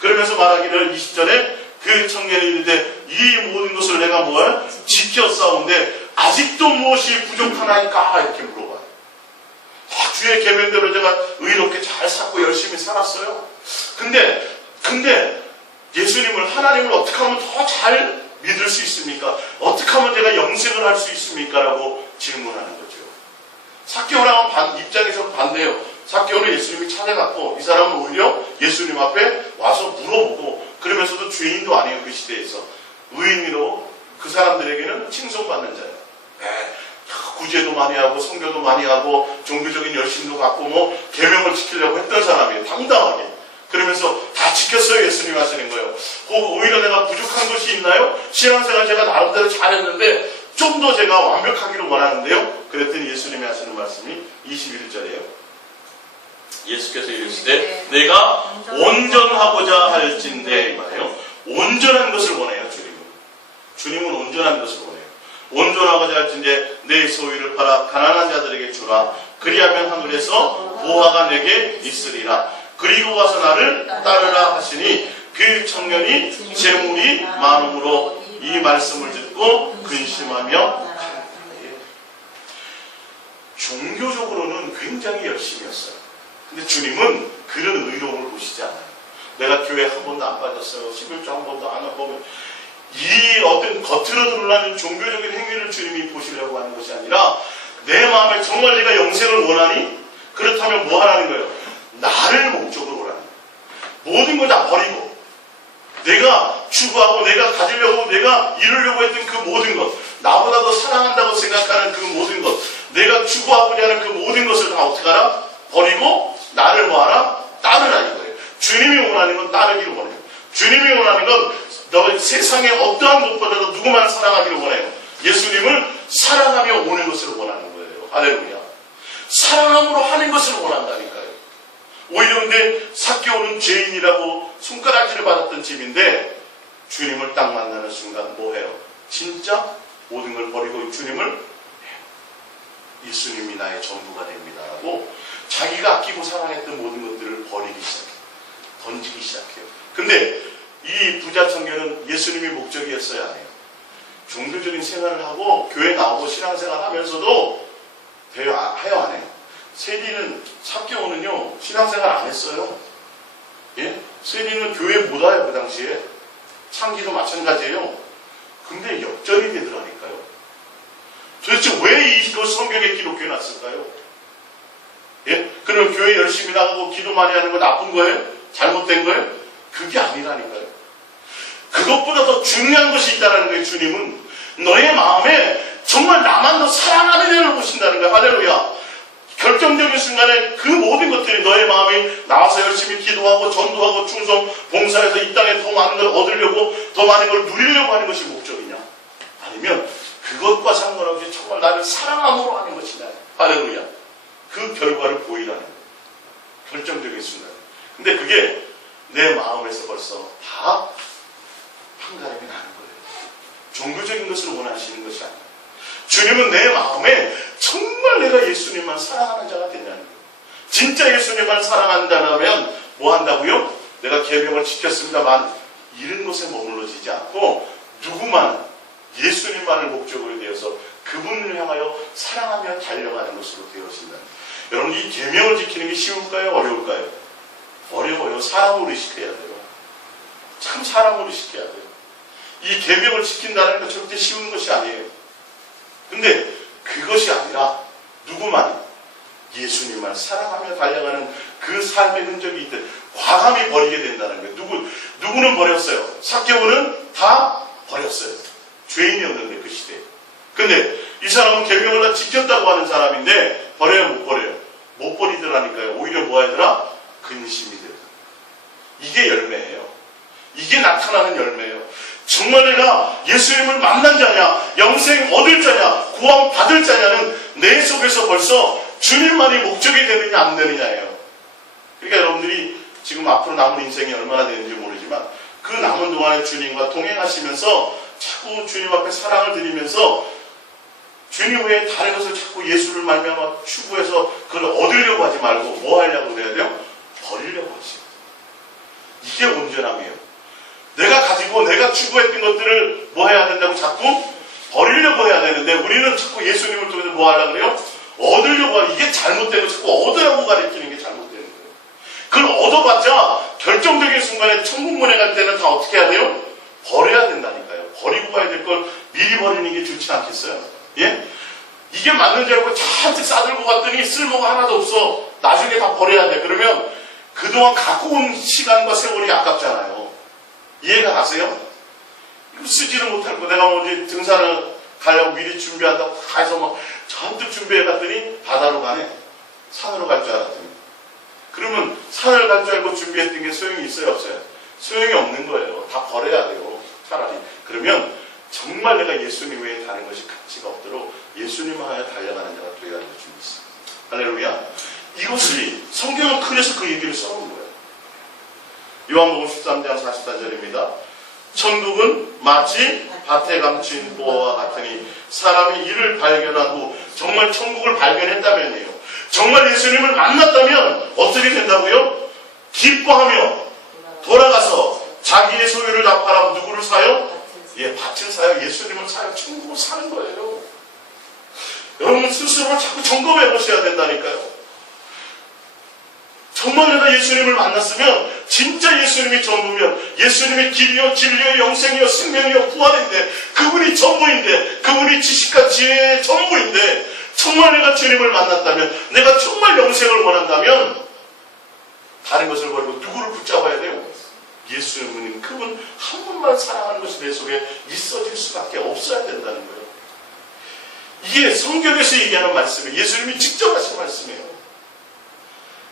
그러면서 말하기를 20절에 그 청년이 이르되 이 모든 것을 내가 뭐야? 지켰사온데 아직도 무엇이 부족하나이까? 이렇게 물어봐요. 주의 계명대로 제가 의롭게 잘 살고 열심히 살았어요. 근데 예수님을, 하나님을 어떻게 하면 더 잘 믿을 수 있습니까? 어떻게 하면 제가 영생을 할 수 있습니까? 라고 질문하는 거죠. 삭개오랑은 입장에서 반대예요. 삭개오는 예수님이 찾아갔고 이 사람은 오히려 예수님 앞에 와서 물어보고, 그러면서도 죄인도 아니에요. 그 시대에서 의인으로 그 사람들에게는 칭송받는 자예요. 구제도 많이 하고 성교도 많이 하고 종교적인 열심도 갖고 계명을 지키려고 했던 사람이에요. 당당하게. 그러면서 다 지켰어요. 예수님 하시는 거예요. 오히려 내가 부족한 것이 있나요? 신앙생활 제가 나름대로 잘했는데 좀 더 제가 완벽하기를 원하는데요. 그랬더니 예수님이 하시는 말씀이 21절이에요. 예수께서 이르시되 내가 온전하고자 할진대, 이 말이에요. 온전한 것을 원해요. 주님은 온전한 것을 원해요. 온전하고자 할진대 내 소유를 팔아 가난한 자들에게 주라. 그리하면 하늘에서 보화가 내게 있으리라. 그리고 와서 나를 따르라 하시니 그 청년이 재물이 많음으로 이 말씀을 듣고 근심하며 가는 거예요. 종교적으로는 굉장히 열심히 했어요. 근데 주님은 그런 의로움을 보시지 않아요. 내가 교회 한 번도 안 빠졌어요. 11조 한 번도 안 하고, 이 어떤 겉으로 드러나는 종교적인 행위를 주님이 보시려고 하는 것이 아니라 내 마음에 정말 내가 영생을 원하니? 그렇다면 뭐 하라는 거예요? 나를 목적으로 오라는 거예요. 모든 걸 다 버리고 내가 추구하고 내가 가지려고 내가 이루려고 했던 그 모든 것, 나보다 더 사랑한다고 생각하는 그 모든 것, 내가 추구하고자 하는 그 모든 것을 다 어떻게 하라? 버리고 나를 뭐하라? 따르라 이거예요. 주님이 원하는 건 따르기를 원해요. 주님이 원하는 건 너 세상의 어떠한 것보다도 누구만 사랑하기를 원해요. 예수님을 사랑하며 오는 것을 원하는 거예요. 할렐루야. 사랑함으로 하는 것을 원한다니까요. 오히려 근데 삭개오는 죄인이라고 손가락질을 받았던 집인데 주님을 딱 만나는 순간 뭐해요? 진짜 모든 걸 버리고 주님을 예수님이 나의 전부가 됩니다 라고 자기가 아끼고 사랑했던 모든 것들을 버리기 시작해요. 던지기 시작해요. 근데 이 부자 청년은 예수님이 목적이었어야 해요. 종교적인 생활을 하고 교회 나오고 신앙생활 하면서도 대여 해요 안 해요? 세리는 삭개오는요 신앙생활 안 했어요. 예? 세리는 교회 못 와요. 그 당시에 창기도 마찬가지예요. 근데 역전이 되더라니까요. 도대체 왜 이거 성경에 기록해 놨을까요? 예? 그러면 교회 열심히 나가고 기도 많이 하는 거 나쁜 거예요? 잘못된 거예요? 그게 아니라니까요. 그것보다 더 중요한 것이 있다는 거예요. 주님은 너의 마음에 정말 나만 더 사랑하는 애를 보신다는 거예요. 할렐루야. 결정적인 순간에 그 모든 것들이 너의 마음이 나와서 열심히 기도하고 전도하고 충성 봉사해서 이 땅에 더 많은 걸 얻으려고 더 많은 걸 누리려고 하는 것이 목적이냐? 아니면 그것과 상관없이 정말 나를 사랑함으로 하는 것이냐? 할렐루야. 그 결과를 보이라는 거예요. 결정적인 순간. 근데 그게 내 마음에서 벌써 다 판가름이 나는 거예요. 종교적인 것을 원하시는 것이 아니에요. 주님은 내 마음에 정말 내가 예수님만 사랑하는 자가 되냐는 거예요. 진짜 예수님만 사랑한다면 뭐 한다고요? 내가 계명을 지켰습니다만 이런 것에 머물러지지 않고 누구만 예수님만을 목적으로 되어서 그분을 향하여 사랑하며 달려가는 것으로 되어진다. 여러분 이 계명을 지키는 게 쉬울까요? 어려울까요? 어려워요. 사람으로 지켜야 돼요. 참 사람으로 지켜야 돼요. 이 계명을 지킨다는 건 절대 쉬운 것이 아니에요. 근데 그것이 아니라 누구만 예수님만 사랑하며 달려가는 그 삶의 흔적이 있듯 과감히 버리게 된다는 거예요. 누구는 버렸어요. 삭개오는 다 버렸어요. 죄인이었는데 그 시대에. 근데 이 사람은 계명을 다 지켰다고 하는 사람인데 버려요 못 버려요? 못 버리더라니까요. 오히려 뭐 하더라? 근심이 되더라. 이게 열매예요. 이게 나타나는 열매예요. 정말 내가 예수님을 만난 자냐, 영생 얻을 자냐, 구원 받을 자냐는 내 속에서 벌써 주님만이 목적이 되느냐 안 되느냐예요. 그러니까 여러분들이 지금 앞으로 남은 인생이 얼마나 되는지 모르지만 그 남은 동안에 주님과 동행하시면서 자꾸 주님 앞에 사랑을 드리면서 주님 외에 다른 것을 자꾸 예수를 말미암아 추구해서 그걸 얻으려고 하지 말고 뭐 하려고 그래야 돼요? 버리려고 하시고. 이게 온전함이에요. 내가 가지고 내가 추구했던 것들을 뭐 해야 된다고 자꾸 버리려고 해야 되는데 우리는 자꾸 예수님을 통해서 뭐 하려고 그래요? 얻으려고 하고 이게 잘못된 거 자꾸 얻으라고 가르치는 게 잘못되는 거예요. 그걸 얻어봤자 결정적인 순간에 천국문에 갈 때는 다 어떻게 해야 돼요? 버려야 된다니까요. 버리고 가야 될 걸 미리 버리는 게 좋지 않겠어요? 예? 이게 맞는 줄 알고 잔뜩 싸들고 갔더니 쓸모가 하나도 없어. 나중에 다 버려야 돼. 그러면 그동안 갖고 온 시간과 세월이 아깝잖아요. 이해가 가세요? 이거 쓰지를 못할 거 내가 뭐 이제 등산을 가려고 미리 준비한다고 가서 막 잔뜩 준비해 갔더니 바다로 가네. 산으로 갈 줄 알았더니. 그러면 산을 갈 줄 알고 준비했던 게 소용이 있어요 없어요? 소용이 없는 거예요. 다 버려야 돼요. 차라리. 그러면 정말 내가 예수님 외에 다른 것이 가치가 없도록 예수님 하여 달려가는 자가 되어야 될 줄 믿습니다. 할렐루야. 이것이 성경은 그래서 그 얘기를 써놓은 거예요. 요한복음 13장 44절입니다. 천국은 마치 밭에 감춘 보화와 같으니 사람이 이를 발견한 후 정말 천국을 발견했다면이에요. 정말 예수님을 만났다면 어떻게 된다고요? 기뻐하며 돌아가서 자기의 소유를 다 팔아 누구를 사요? 예, 밭을 사요. 예수님을 사요. 천국을 사는 거예요. 여러분 스스로를 자꾸 점검해 보셔야 된다니까요. 정말 내가 예수님을 만났으면 진짜 예수님이 전부면 예수님이 길이요 진리요 영생이요 생명이요 부활인데 그분이 전부인데 그분이 지식과 지혜의 전부인데 정말 내가 주님을 만났다면 내가 정말 영생을 원한다면 다른 것을 버리고 누구를 붙잡아야 돼요? 예수님 그분 한 분만 사랑하는 것이 내 속에 있어질 수밖에 없어야 된다는 거예요. 이게 성경에서 얘기하는 말씀이에요. 예수님이 직접 하신 말씀이에요.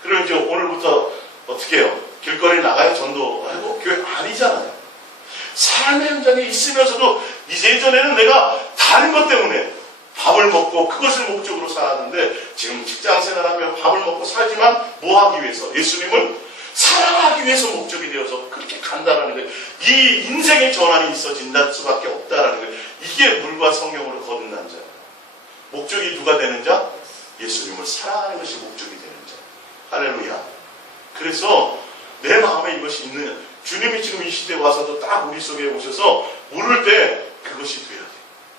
그럼 이제 오늘부터 어떻게 해요? 길거리 나가요? 전도하고? 교회 아니잖아요. 삶의 현장에 있으면서도 이제 예전에는 내가 다른 것 때문에 밥을 먹고 그것을 목적으로 살았는데 지금 직장 생활하며 밥을 먹고 살지만 뭐 하기 위해서? 예수님을 사랑하기 위해서 목적이 되어서 그렇게 간다라는 거예요. 이 인생의 전환이 있어진다 수밖에 없다라는 거예요. 이게 물과 성령으로 거듭난 자예요. 목적이 누가 되는 자? 예수님을 사랑하는 것이 목적이 되는 자. 할렐루야. 그래서 내 마음에 이것이 있는 주님이 지금 이 시대에 와서도 딱 우리 속에 오셔서 물을 때 그것이 돼야 돼.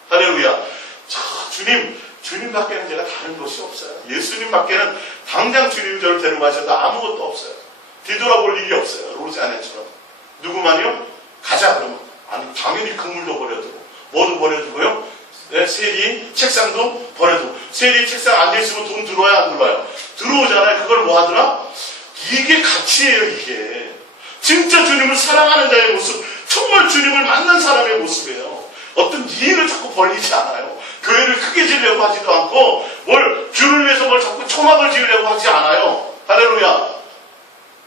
할렐루야. 자, 주님 밖에는 제가 다른 것이 없어요. 예수님 밖에는 당장 주님 저를 데려가셔도 아무것도 없어요. 뒤돌아볼 일이 없어요. 로즈아네처럼. 누구만요? 가자 그러면. 아니 당연히 그물도 버려두고 뭐도 버려두고요. 네, 세리 책상도 버려두고. 세리 책상 앉아있으면 돈 들어와야 안 들어와요? 들어오잖아요. 그걸 뭐 하더라? 이게 가치예요. 이게 진짜 주님을 사랑하는 자의 모습, 정말 주님을 만난 사람의 모습이에요. 어떤 이익을 자꾸 벌리지 않아요. 교회를 크게 지으려고 하지도 않고 뭘 주를 위해서 뭘 자꾸 초막을 지으려고 하지 않아요. 할렐루야.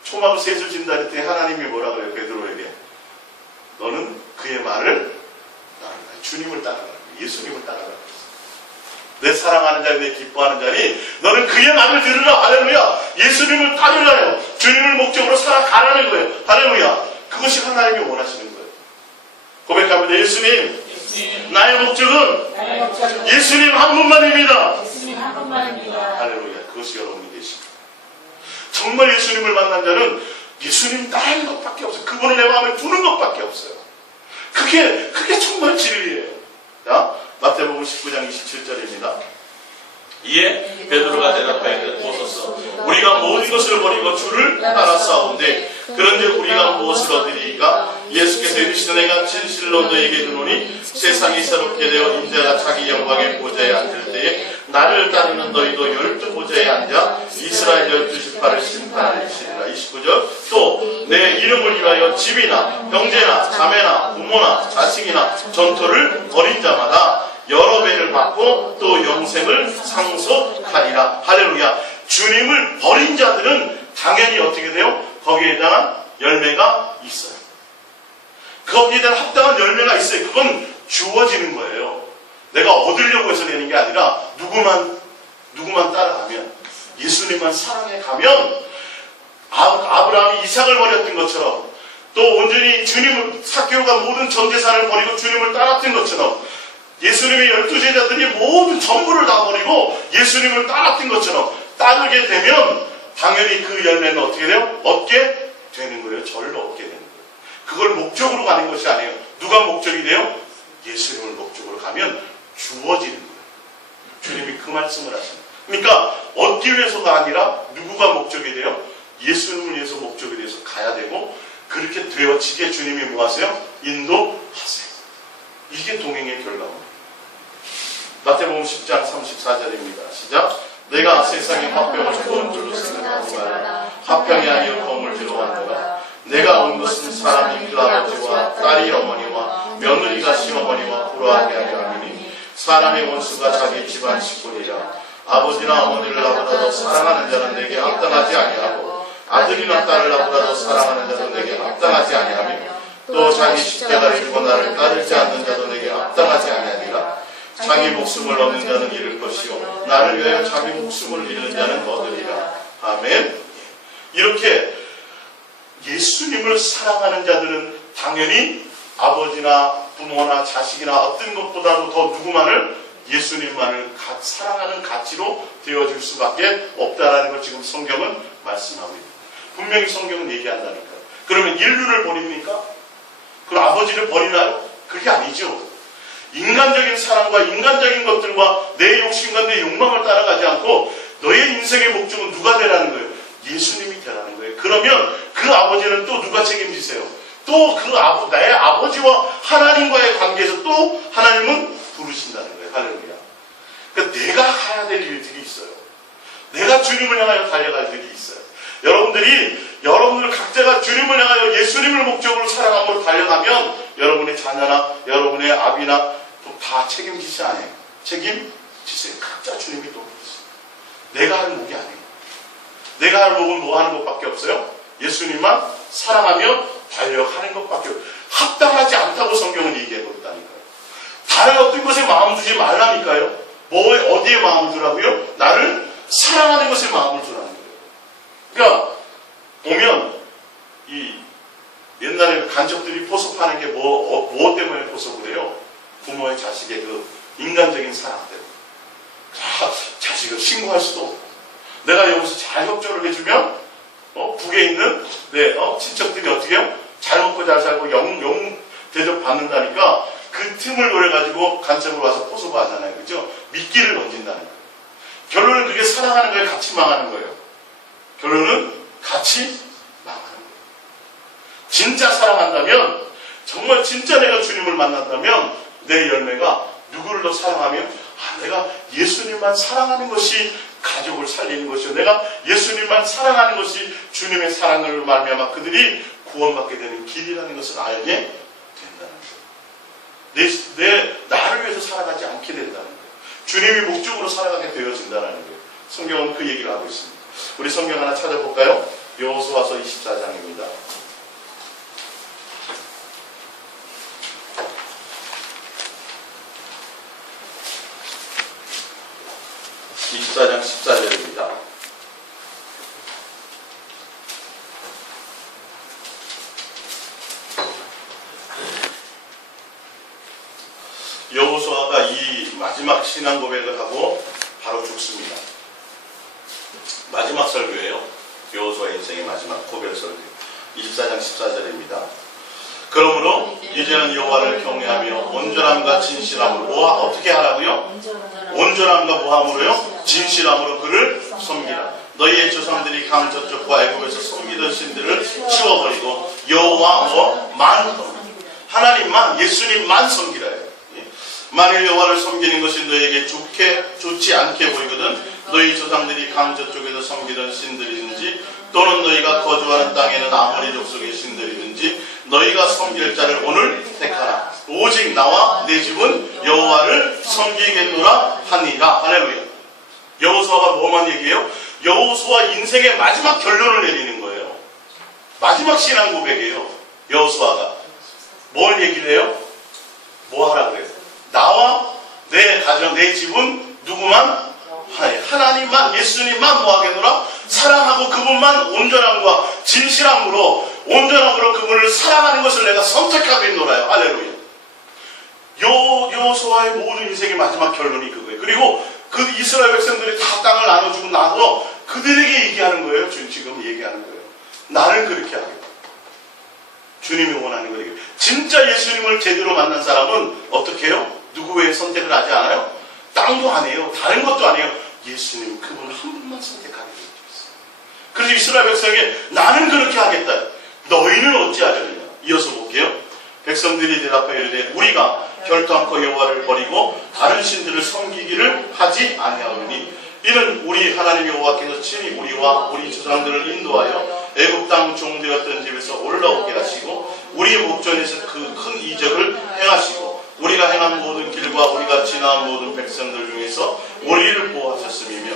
초막을 셋을 진다 했더니 하나님이 뭐라 그래요? 베드로에게 너는 그의 말을 따르라. 주님을 따르라. 예수님을 따르라. 내 사랑하는 자니 내 기뻐하는 자니 너는 그의 말을 들으라. 할렐루야. 예수님을 따르라요. 주님을 목적으로 살아가라는 거예요. 할렐루야. 그것이 하나님이 원하시는 거예요. 고백합니다. 예수님, 나의 목적은 예수님 한 분만입니다. 할렐루야. 그것이 여러분이 되십니다. 정말 예수님을 만난 자는 예수님 따르는 것밖에 없어요. 그분을 내 마음에 두는 것밖에 없어요. 그게 정말 진리예요. 자, 마태복음 19장 27절입니다. 이에 베드로가 대답하여 보소서 우리가 모든 것을 버리고 주를 따라 싸우는데 그런즉 우리가 무엇을 얻으리이까? 예수께서 이르시되 내가 진실로 너에게 이르노니 세상이 새롭게 되어 인자가 자기 영광의 보좌에 앉을 때에 나를 따르는 너희도 12 보좌에 앉아 이스라엘 12지파를 심판하시리라. 29절 또 내 이름을 위하여 집이나 형제나 자매나 부모나 자식이나 전토를 벌인 자마다 여러 배를 받고 또 영생을 상속하리라. 할렐루야. 주님을 버린 자들은 당연히 어떻게 돼요? 거기에 대한 열매가 있어요. 거기에 대한 합당한 열매가 있어요. 그건 주어지는 거예요. 내가 얻으려고 해서 내는 게 아니라 누구만 따라가면, 예수님만 사랑해 가면 아브라함이 이삭을 버렸던 것처럼, 또 온전히 주님을, 삭개오가 모든 전 재산을 버리고 주님을 따랐던 것처럼, 예수님의 12제자들이 모든 전부를 다 버리고 예수님을 따랐던 것처럼 따르게 되면 당연히 그 열매는 어떻게 돼요? 얻게 되는 거예요. 저를 얻게 되는 거예요. 그걸 목적으로 가는 것이 아니에요. 누가 목적이 돼요? 예수님을 목적으로 가면 주어지는 거예요. 주님이 그 말씀을 하십니다. 그러니까 얻기 위해서가 아니라 누구가 목적이 돼요? 예수님을 위해서 목적이 돼서 가야 되고, 그렇게 되어지게 주님이 뭐 하세요? 인도하세요. 이게 동행의 결과입니다. 마태복음 10장 34절입니다. 시작. 내가 세상에 화병을 좋은 줄로 생각하지 말라. 화병이 아니요 거물지로 왔노라. 내가 온 것은 사람이 그 아버지와 딸이 어머니와 며느리가 시어머니와 불화하게 하려 하느니 사람의 원수가 자기 집안 식구니라. 아버지나 어머니를 나보다 더 사랑하는 자는 내게 합당하지 아니하고 아들이나 딸을 나보다 더 사랑하는 자는 내게 합당하지 아니하며 또 자기 십자가를 지고 나를 따르지 않는 자도 내게 합당하지 아니하니라. 자기 목숨을 얻는 자는 잃을 것이요 나를 위하여 자기 목숨을 잃는 자는 얻으리라. 아멘. 이렇게 예수님을 사랑하는 자들은 당연히 아버지나 부모나 자식이나 어떤 것보다도 더 누구만을, 예수님만을 사랑하는 가치로 되어줄 수밖에 없다라는 걸 지금 성경은 말씀하고 있습니다. 분명히 성경은 얘기한다니까요. 그러면 인류를 버립니까? 그럼 아버지를 버리나요? 그게 아니죠. 인간적인 사랑과 인간적인 것들과 내 욕심과 내 욕망을 따라가지 않고 너의 인생의 목적은 누가 되라는 거예요? 예수님이 되라는 거예요. 그러면 그 아버지는 또 누가 책임지세요? 또 나의 아버지와 하나님과의 관계에서 또 하나님은 부르신다는 거예요. 할렐루야. 그러니까 내가 가야 될 일들이 있어요. 내가 주님을 향하여 달려갈 일이 있어요. 여러분들 각자가 주님을 향하여 예수님을 목적으로 사랑함으로 달려가면 여러분의 자녀나 여러분의 아비나 다 책임지지 않아요. 책임지세요. 각자 주님이 또 부르세요. 내가 할 목이 아니에요. 내가 할 목은 뭐 하는 것밖에 없어요? 예수님만 사랑하며 달려가는 것밖에 합당하지 않다고 성경은 얘기해 버렸다니까요. 다른 어떤 것에 마음 두지 말라니까요. 어디에 마음을 두라고요? 나를 사랑하는 것에 마음을 두라는 거예요. 그러니까 보면 이 옛날에 간첩들이 포섭하는 게 뭐 때문에 포섭을 해요? 부모의 자식의 그 인간적인 사랑 때문에. 자식을 신고할 수도 없고, 내가 여기서 잘 협조를 해주면 북에 있는 친척들이 어떻게 해요? 잘 먹고 잘 살고 영 대접 받는다니까 그 틈을 노려가지고 간첩으로 와서 포섭을 하잖아요. 그죠? 미끼를 던진다는 거예요. 결론은 그게 사랑하는 거에 같이 망하는 거예요. 결론은 같이 망하는 거예요. 진짜 사랑한다면, 정말 진짜 내가 주님을 만난다면 내 열매가 누구를 더 사랑하면 내가 예수님만 사랑하는 것이 가족을 살리는 것이요, 내가 예수님만 사랑하는 것이 주님의 사랑을 말미암아 그들이 구원받게 되는 길이라는 것을 알게 된다는 거예요. 나를 위해서 살아가지 않게 된다는 거예요. 주님이 목적으로 살아가게 되어진다는 거예요. 성경은 그 얘기를 하고 있습니다. 우리 성경 하나 찾아볼까요? 여호수아서 24장입니다. 24장 14절입니다. 여호수아가 이 마지막 신앙 고백을 하고 바로 죽습니다. 마지막 설교예요. 여호수아 인생의 마지막 고별 설교. 24장 14절입니다. 그러므로 이제는 여호와를 경외하며 온전함과 진실함으로 어떻게 하라고요? 온전함과 뭐함으로요? 진실함으로 그를 섬기라. 너희의 조상들이 강 저쪽과 애굽에서 섬기던 신들을 치워버리고 여호와만 하나님만, 예수님만 섬기라. 만일 여호와를 섬기는 것이 너에게 좋지 않게 보이거든 너희 조상들이 강 저쪽에서 섬기던 신들이든지 또는 너희가 거주하는 땅에는 아모리 족속의 신들이든지 너희가 섬길 자를 오늘 택하라. 오직 나와 내 집은 여호와를 섬기겠노라 하니라. 할렐루야. 여호수아가 뭐만 얘기해요? 여호수아 인생의 마지막 결론을 내리는 거예요. 마지막 신앙 고백이에요. 여호수아가 뭘 얘기를 해요? 뭐 하라 그래요? 나와 내 가정, 내 집은 누구만? 하나님만, 예수님만 뭐 하겠노라? 사랑하고 그분만 온전함과 진실함으로 그분을 사랑하는 것을 내가 선택하겠노라요. 할렐루야. 여호수아의 모든 인생의 마지막 결론이 그거예요. 그리고 그 이스라엘 백성들이 다 땅을 나눠주고 나서 그들에게 얘기하는 거예요. 지금 얘기하는 거예요. 나는 그렇게 하겠다. 주님이 원하는 거예요. 진짜 예수님을 제대로 만난 사람은 어떻게 해요? 누구 외에 선택을 하지 않아요? 땅도 아니에요. 다른 것도 아니에요. 예수님 그분 한 분만 선택하게 되어 있어요. 그래서 이스라엘 백성에게 나는 그렇게 하겠다. 너희는 어찌하려느냐. 이어서 볼게요. 백성들이 대답하여 이르되 우리가 결단코 여호와를 버리고 다른 신들을 섬기기를 하지 아니하오니 이는 우리 하나님 여호와께서 친히 우리와 우리 조상들을 인도하여 애굽 땅 종되었던 집에서 올라오게 하시고 우리 목전에서 그 큰 이적을 행하시고 우리가 행한 모든 길과 우리가 지나온 모든 백성들 중에서 우리를 보호하셨음이며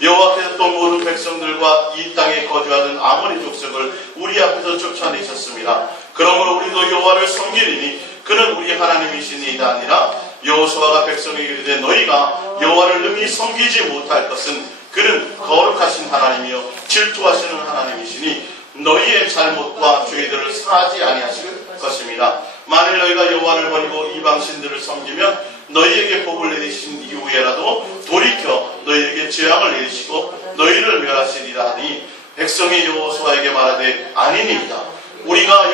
여호와께서 또 모든 백성들과 이 땅에 거주하던 아모리 족속을 우리 앞에서 쫓아내셨습니다. 그러므로 우리도 여호와를 섬기리니 그는 우리 하나님이시니이다 아니라 여호수아가 백성에게 이르되 너희가 여호와를 능히 섬기지 못할 것은 그는 거룩하신 하나님이요 질투하시는 하나님이시니 너희의 잘못과 죄들을 사하지 아니하실 것입니다. 만일 너희가 여호와를 버리고 이방 신들을 섬기면 너희에게 복을 내리신 이후에라도 돌이켜 너희에게 재앙을 내리시고 너희를 멸하시리라 하니 백성이 여호수아에게 말하되 아니니이다. 우리가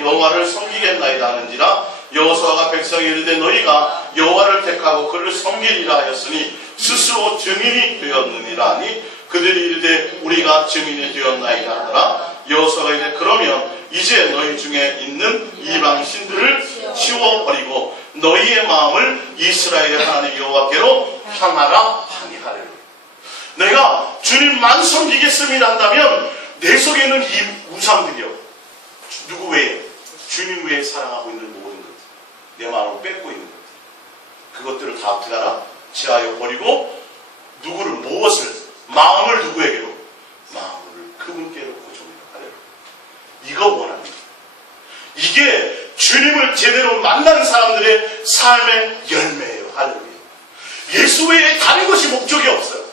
여호와를 섬기겠나이다 하는지라 여호수아가 백성에 이르되 너희가 여호와를 택하고 그를 섬기리라 하였으니 스스로 증인이 되었느니라 하니 그들이 이르되 우리가 증인이 되었나이다 하더라. 여호수아가 이르되 그러면 이제 너희 중에 있는 이방 신들을 치워버리고 너희의 마음을 이스라엘의 하나님 여호와께로 향하라 하니 하리라. 내가 주님만 섬기겠습니다 한다면 내 속에 있는 이 우상들이요 누구 외에? 주님 외에 사랑하고 있는 모든 것, 내 마음을 뺏고 있는 것, 그것들을 다 어떻게 하라? 제하여 버리고 무엇을? 마음을 누구에게로? 마음을 그분께로 고정해라. 이거 원합니다. 이게 주님을 제대로 만나는 사람들의 삶의 열매예요. 할렐루야. 예수 외에 다른 것이 목적이 없어요.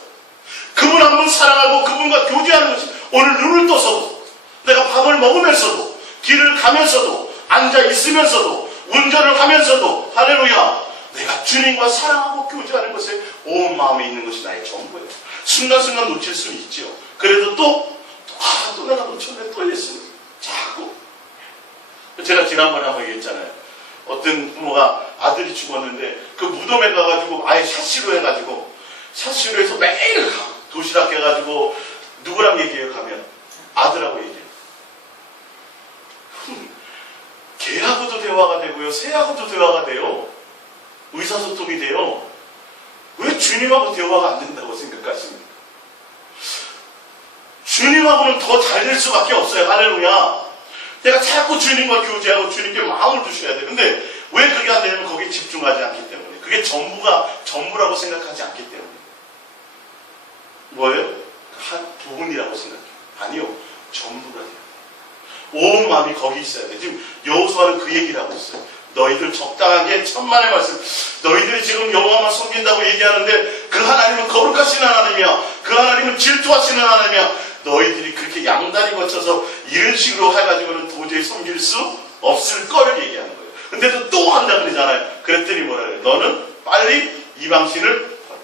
그분 한 분 사랑하고 그분과 교제하는 것이, 오늘 눈을 떠서도, 내가 밥을 먹으면서도, 길을 가면서도, 앉아 있으면서도, 운전을 하면서도, 할렐루야, 내가 주님과 사랑하고 교제하는 것에 온 마음이 있는 것이 나의 전부예요. 순간순간 놓칠 수는 있죠. 그래도 또 내가 놓쳤네, 또 예수님. 자꾸. 제가 지난번에 한번 얘기했잖아요. 어떤 부모가 아들이 죽었는데 그 무덤에 가가지고 아예 샷시로 해가지고, 샷시로 해서 매일 도시락 해가지고 누구랑 얘기해요? 가면 아들하고 얘기해요. 걔하고도 대화가 되고요, 새하고도 대화가 돼요. 의사소통이 돼요. 왜 주님하고 대화가 안 된다고 생각하십니까? 주님하고는 더 잘 될 수밖에 없어요. 할렐루야. 내가 자꾸 주님과 교제하고 주님께 마음을 두셔야 돼. 근데 왜 그게 안 되냐면 거기에 집중하지 않기 때문에. 그게 전부라고 생각하지 않기 때문에. 뭐예요? 한 부분이라고 생각해요. 아니요. 전부가 돼요. 온 마음이 거기 있어야 돼. 지금 여호수아는 그 얘기를 하고 있어요. 너희들 적당하게 천만의 말씀, 너희들이 지금 여호와만 섬긴다고 얘기하는데 그 하나님은 거룩하신 하나님이야. 그 하나님은 질투하시는 하나님이야. 너희들이 그렇게 양다리 거쳐서 이런 식으로 해가지고는 도저히 섬길 수 없을 걸 얘기하는 거예요. 근데도 또 한다 그러잖아요. 그랬더니 뭐라 그래요? 너는 빨리 이방신을 버려.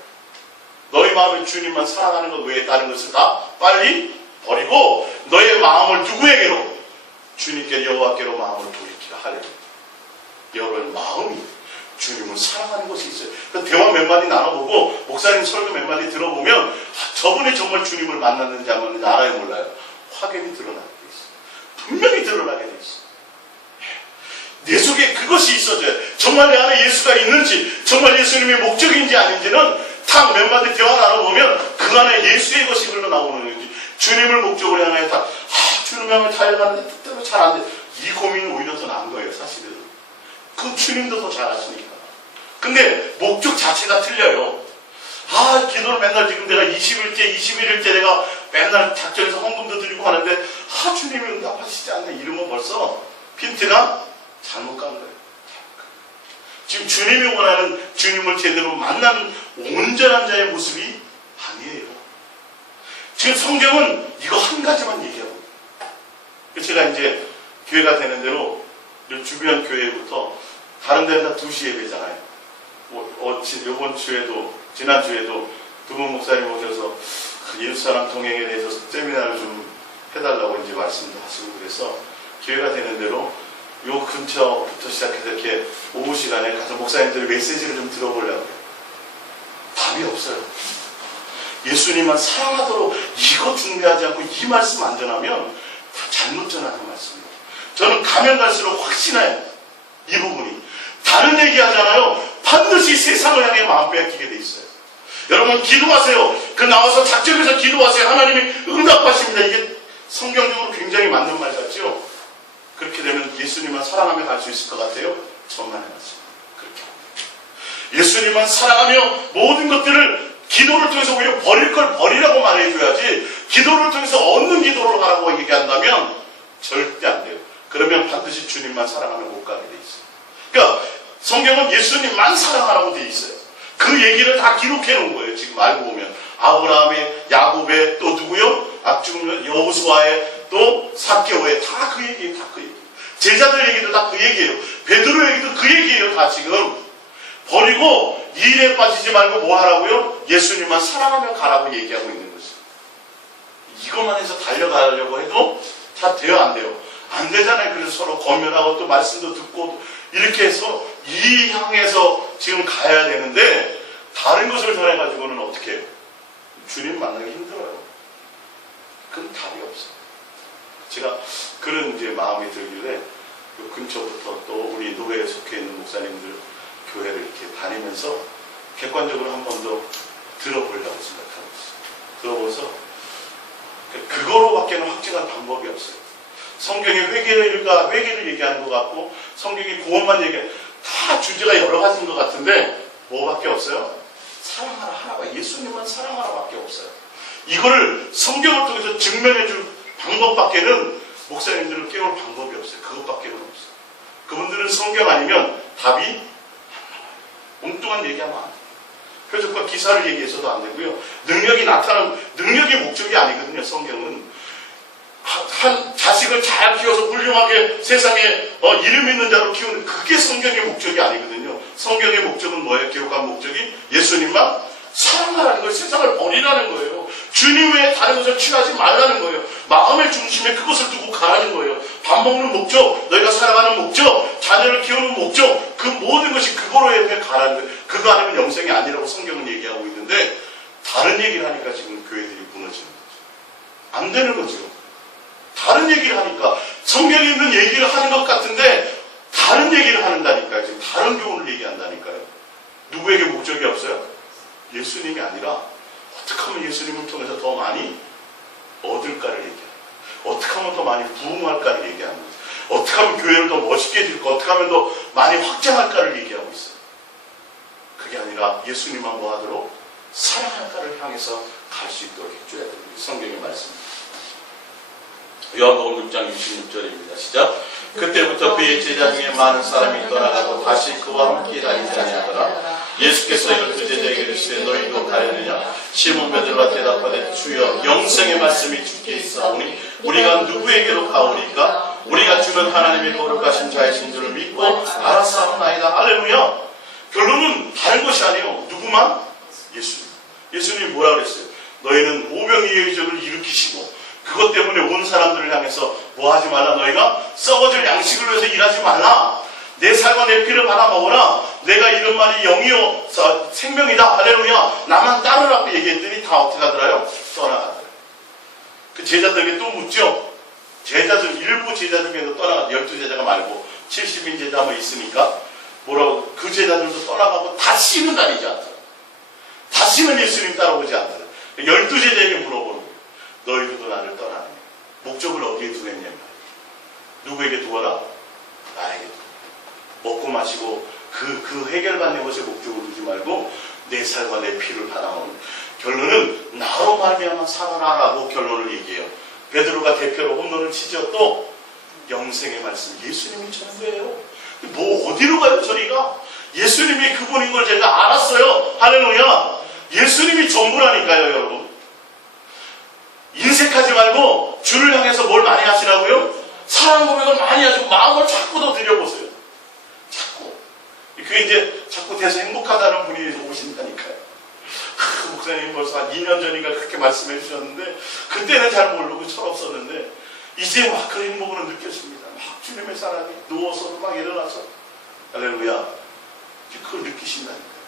너희 마음에 주님만 사랑하는 것 외에 다른 것을 다 빨리 버리고 너의 마음을 누구에게로? 주님께 여호와께로 마음을 돌이키라 하려고. 여러분 마음이 주님을 사랑하는 것이 있어요. 그 대화 몇 마디 나눠보고 목사님 설교 몇 마디 들어보면 저분이 정말 주님을 만났는지 안 만났는지 알아요, 몰라요? 확연히 드러나게 돼 있어요. 분명히 드러나게 돼 있어요. 내 속에 그것이 있어져요. 정말 내 안에 예수가 있는지, 정말 예수님의 목적인지 아닌지는 딱 몇 마디 대화 나눠보면 그 안에 예수의 것이 흘러나오는 건지, 주님을 목적으로 향해 주님 향해 달려가는데 뜻대로 잘 안 돼. 이 고민은 오히려 더 나은 거예요, 사실은. 그 주님도 더 잘 아시니까. 근데 목적 자체가 틀려요. 기도를 맨날 지금 내가 20일째, 21일째 내가 맨날 작전에서 헌금도 드리고 하는데 주님이 응답하시지 않네. 이러면 벌써 핀트가 잘못 간 거예요. 지금 주님이 원하는 주님을 제대로 만나는 온전한 자의 모습이 아니에요. 지금 성경은 이거 한 가지만 얘기하고 있어요. 제가 이제 교회가 되는 대로 주변 교회부터 다른 데는 다 2시 예배잖아요. 이번 주에도, 지난주에도 두 분 목사님 오셔서 예수사랑 동행에 대해서 세미나를 좀 해달라고 이제 말씀도 하시고 그래서 교회가 되는 대로 요 근처부터 시작해서 이렇게 오후 시간에 가서 목사님들의 메시지를 좀 들어보려고. 답이 없어요. 예수님만 사랑하도록 이거 중요하지 않고 이 말씀 안 전하면 다 잘못 전하는 말씀이에요. 저는 가면 갈수록 확신해요. 이 부분이. 다른 얘기 하잖아요. 반드시 세상을 향해 마음 빼앗기게 돼 있어요. 여러분 기도하세요. 나와서 작정해서 기도하세요. 하나님이 응답하십니다. 이게 성경적으로 굉장히 맞는 말 같죠? 그렇게 되면 예수님만 사랑하며 갈 수 있을 것 같아요? 천만의 말씀. 그렇게. 예수님만 사랑하며 모든 것들을 기도를 통해서 오히려 버릴 걸 버리라고 말해줘야지, 기도를 통해서 얻는 기도를 하라고 얘기한다면 절대 안 돼요. 그러면 반드시 주님만 사랑하며 못 가게 돼 있어요. 그러니까 성경은 예수님만 사랑하라고 돼 있어요. 그 얘기를 다 기록해 놓은 거예요. 지금 알고 보면 아브라함의, 야곱의, 또 누구요? 앞중은 여호수아의, 또 삭개오의, 다 그 얘기예요. 다 그 얘기. 제자들 얘기도 다 그 얘기예요. 베드로 얘기도 그 얘기예요. 다 지금. 버리고 이 일에 빠지지 말고 뭐 하라고요? 예수님만 사랑하며 가라고 얘기하고 있는 거죠. 이것만 해서 달려가려고 해도 다 돼요, 안 돼요? 안 되잖아요. 그래서 서로 권면하고 또 말씀도 듣고 이렇게 해서 이 향해서 지금 가야 되는데 다른 것을 전해가지고는 어떻게 해요? 주님 만나기 힘들어요. 그럼 답이 없어요. 제가 그런 이제 마음이 들길래 그 근처부터 또 우리 노회에 속해 있는 목사님들 교회를 이렇게 다니면서 객관적으로 한 번 더 들어보려고 생각하고 있어요. 들어보서 그거로밖에는 확증할 방법이 없어요. 성경이 회개를 얘기하는 것 같고 성경이 구원만 얘기해. 다 주제가 여러 가지인 것 같은데 뭐밖에 없어요? 사랑하라 하라고, 예수님만 사랑하라밖에 없어요. 이거를 성경을 통해서 증명해 줄 방법밖에는 목사님들을 깨울 방법이 없어요. 그것밖에는 없어요. 그분들은 성경 아니면 답이 엉뚱한 얘기하면 안 돼요. 표적과 기사를 얘기해서도 안 되고요. 능력이 나타나는, 능력이 목적이 아니거든요. 성경은 한 자식을 잘 키워서 훌륭하게 세상에 이름 있는 자로 키우는, 그게 성경의 목적이 아니거든요. 성경의 목적은 뭐예요? 기록한 목적이 예수님만 사랑하라는 거예요. 세상을 버리라는 거예요. 주님 외에 다른 것을 취하지 말라는 거예요. 마음의 중심에 그것을 두고 가라는 거예요. 밥 먹는 목적, 너희가 살아가는 목적, 자녀를 키우는 목적, 그 모든 것이 그거로 해 가라는 거예요. 그거 아니면 영생이 아니라고 성경은 얘기하고 있는데, 다른 얘기를 하니까 지금 교회들이 무너지는 거죠. 안 되는 거죠. 다른 얘기를 하니까, 성경에 있는 얘기를 하는 것 같은데 다른 얘기를 한다니까요. 지금 다른 교훈을 얘기한다니까요. 누구에게 목적이 없어요? 예수님이 아니라 어떻게 하면 예수님을 통해서 더 많이 얻을까를 얘기합니다. 어떻게 하면 더 많이 부흥할까를 얘기합니다. 어떻게 하면 교회를 더 멋있게 해줄까, 어떻게 하면 더 많이 확장할까를 얘기하고 있어요. 그게 아니라 예수님만 뭐 하도록 사랑할까를 향해서 갈 수 있도록 해줘야 됩니다. 성경의 말씀입니다. 요한복음 6장 66절입니다. 시작. 그때부터 그의 제자 중에 많은 사람이 떠나가고 다시 그와 함께 다니지 아니하더라. 예수께서 이를 두 제자에게 이르시되 너희도 가려느냐? 시몬 베드로가 대답하되 주여 영생의 말씀이 주께 있사오니 우리가 누구에게로 가오리까? 우리가 주는 하나님의 거룩하신 자이신 줄을 믿고 알았사옵나이다. 할렐루야. 결론은 다른 것이 아니에요. 누구만? 예수님. 예수님이 뭐라 그랬어요? 너희는 오병이의 의적을 일으키시고 그것 때문에 온 사람들을 향해서 뭐 하지 말라. 너희가 썩어질 양식을 위해서 일하지 말라. 내 살과 내 피를 받아 먹어라. 내가 이런 말이 영이요 생명이다. 할렐루야. 나만 따르라고 얘기했더니 다 어떻게 하더라요? 떠나가더라요. 그 제자들에게 또 묻죠. 제자들, 일부 제자 중에도 떠나가, 12제자가 말고 70인 제자 뭐 있으니까 뭐라고, 그 제자들도 떠나가고 다시는 다니지 않더라. 다시는 예수님 따라오지 않더라. 12제자에게 물어보는 거예요. 너희들도 나를 떠나느냐? 목적을 어디에 두겠냐면, 누구에게 두어라? 나에게 두어라. 먹고 마시고 그 해결받는 것에 목적을 두지 말고 내 살과 내 피를 받아먹는, 결론은 나로 말미암아 살아나라고 결론을 얘기해요. 베드로가 대표로 홈런을 치죠. 또 영생의 말씀, 예수님이 전부예요. 뭐 어디로 가요 저리가? 예수님이 그분인 걸 제가 알았어요. 할렐루야. 예수님이 전부라니까요. 여러분, 인색하지 말고 주를 향해서 뭘 많이 하시라고요? 사랑 고백을 많이 하시고 마음을 자꾸 더 드려보세요. 자꾸. 그게 이제 자꾸 돼서 행복하다는 분이 오신다니까요. 목사님 벌써 한 2년 전인가 그렇게 말씀해 주셨는데, 그때는 잘 모르고 철없었는데 이제 막 그 행복을 느꼈습니다. 막 주님의 사랑이 누워서 막 일어나서 할렐루야. 그걸 느끼신다니까요.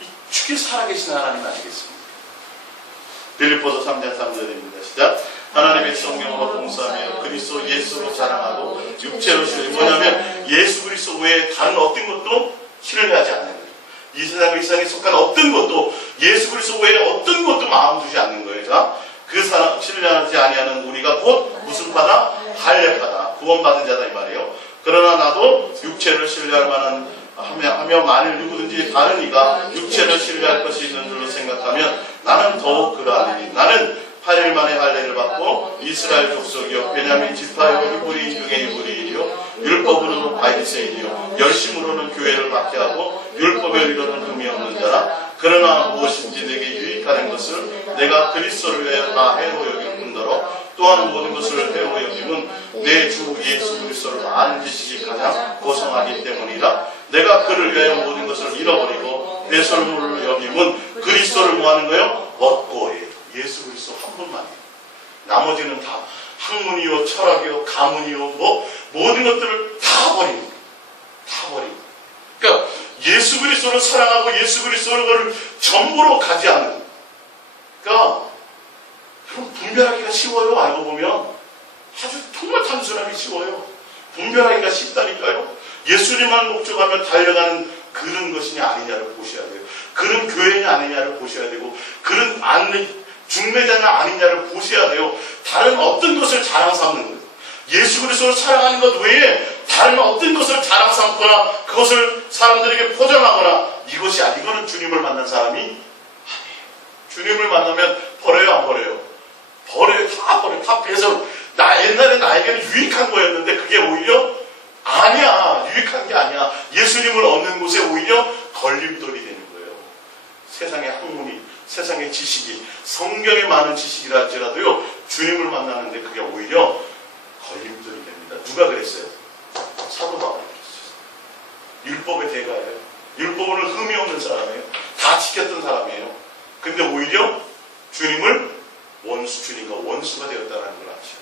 이 주께 살아계신 하나님 아니겠습니까? 빌립보서 3장 3절입니다. 시작. 하나님의 성령으로 봉사하며 그리스도 예수로 자랑하고 육체로 신뢰. 뭐냐면 예수 그리스도 외에 다른 어떤 것도 신뢰하지 않는 거예요. 이 세상 이상에 속한 어떤 것도, 예수 그리스도 외에 어떤 것도 마음 두지 않는 거예요. 자, 그 사람 신뢰하지 아니하는 우리가 곧 무슨 바다? 할례파다. 구원받은 자다 이 말이에요. 그러나 나도 육체를 신뢰할 만한 하며 만일 누구든지 다른 이가 육체를 신뢰할 것이 있는 줄로 생각하면 나는 더욱 그러하리니 나는 8일 만에 할례를 받고 이스라엘 족속이요 베냐민 지파요 히브리인 중에 히브리인이요 율법으로는 바리새인이요 열심으로는 교회를 받게 하고 율법에 이르는 흠이 없는 자라. 그러나 무엇인지 내게 유익하는 것을 내가 그리스도를 위하여 다 해로 여길 뿐더러 또한 모든 것을 해로 여김은 내 주 예수 그리스도를 아는 지식이 가장 고성하기 때문이라. 내가 그를 위하여 모든 것을 잃어버리고 내 소유를 여김은 그리스도를 뭐하는 거예요? 얻고 해요. 예수 그리스도 한 분만이에요. 나머지는 다 학문이요 철학이요 가문이요 뭐 모든 것들을 다 버립니다. 다 버립니다. 그러니까 예수 그리스도를 사랑하고 예수 그리스도를 전부로 가지 않는, 그러니까 분별하기가 쉬워요. 알고 보면 아주 정말 단순하게 쉬워요. 분별하기가 쉽다니까요. 예수님만 목적하며 달려가는 그런 것이냐 아니냐를 보셔야 돼요. 그런 교회냐 아니냐를 보셔야 되고, 그런 중매자냐 아니냐를 보셔야 돼요. 다른 어떤 것을 자랑 삼는 거예요. 예수 그리스도를 사랑하는 것 외에 다른 어떤 것을 자랑 삼거나 그것을 사람들에게 포장하거나 이것이 이거는 주님을 만난 사람이 아니에요. 주님을 만나면 버려요 안 버려요? 버려요. 다 버려요. 다 배서 옛날에 나에게는 유익한 거였는데 그게 오히려 아니야. 유익한 게 아니야. 예수님을 얻는 곳에 오히려 걸림돌이 되는 거예요. 세상의 학문이, 세상의 지식이, 성경에 많은 지식이라 할지라도요, 주님을 만나는데 그게 오히려 걸림돌이 됩니다. 누가 그랬어요? 사도 바울이 그랬어요. 율법의 대가예요. 율법을 흠이 없는 사람이에요. 다 지켰던 사람이에요. 근데 오히려 주님을 주님과 원수가 되었다는 걸 아시죠?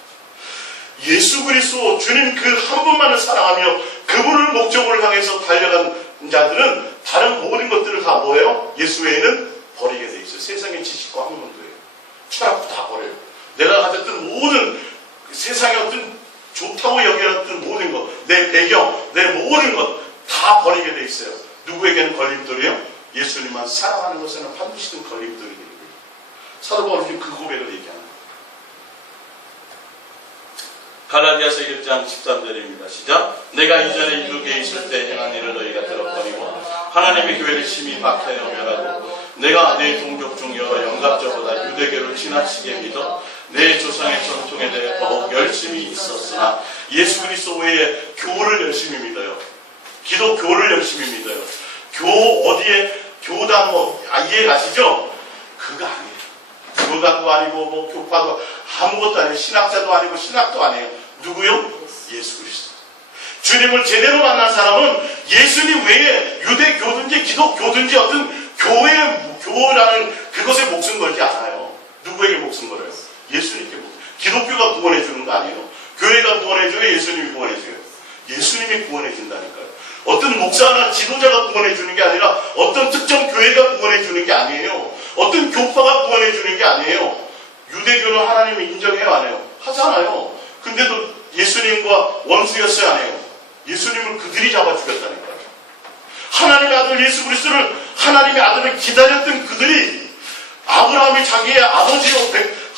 예수 그리스도 주님 그 한 분만을 사랑하며 그분을 목적으로 향해서 달려간 자들은 다른 모든 것들을 다 뭐예요? 예수 외에는 버리게 돼 있어요. 세상의 지식과 학문도예요. 철학도 다 버려요. 내가 가졌던 모든 세상의 어떤 좋다고 여겨졌던 모든 것, 내 배경, 내 모든 것 다 버리게 돼 있어요. 누구에게는 걸림돌이요? 예수님만 사랑하는 것에는 반드시 그 걸림돌이 되는 거예요. 사도 바울이 지금 그 고백을 얘기하는 거예요. 갈라디아서 1장 13절입니다. 시작. 내가 이전에 유대에 있을 때 행한 일을 너희가 들었거니와 하나님의 교회를 심히 박해하며 멸하고 내가 내 동족 중 여러 영갑자보다 유대교를 지나치게 믿어 내 조상의 전통에 대해 더욱 열심히 있었으나 예수 그리스도 외에 교를 열심히 믿어요. 기독교를 열심히 믿어요. 어디에 교단 이해 가시죠? 그거 아니에요. 교단도 아니고 교파도 아무것도 아니에요. 신학자도 아니고 신학도 아니에요. 누구요? 예수 그리스도. 주님을 제대로 만난 사람은 예수님 외에 유대교든지 기독교든지 어떤 교라는 그것에 목숨 걸지 않아요. 누구에게 목숨 걸어요? 예수님께 목숨. 기독교가 구원해 주는 거 아니에요. 교회가 구원해 줘요? 예수님이 구원해 줘요? 예수님이 구원해 준다니까요. 어떤 목사나 지도자가 구원해 주는 게 아니라 어떤 특정 교회가 구원해 주는 게 아니에요. 어떤 교파가 구원해 주는 게 아니에요. 유대교는 하나님이 인정해요, 안 해요? 하잖아요. 근데도 예수님과 원수였어요, 안 해요? 예수님을 그들이 잡아 죽였다니까요. 하나님의 아들 예수 그리스도를 하나님의 아들을 기다렸던 그들이, 아브라함이 자기의 아버지요,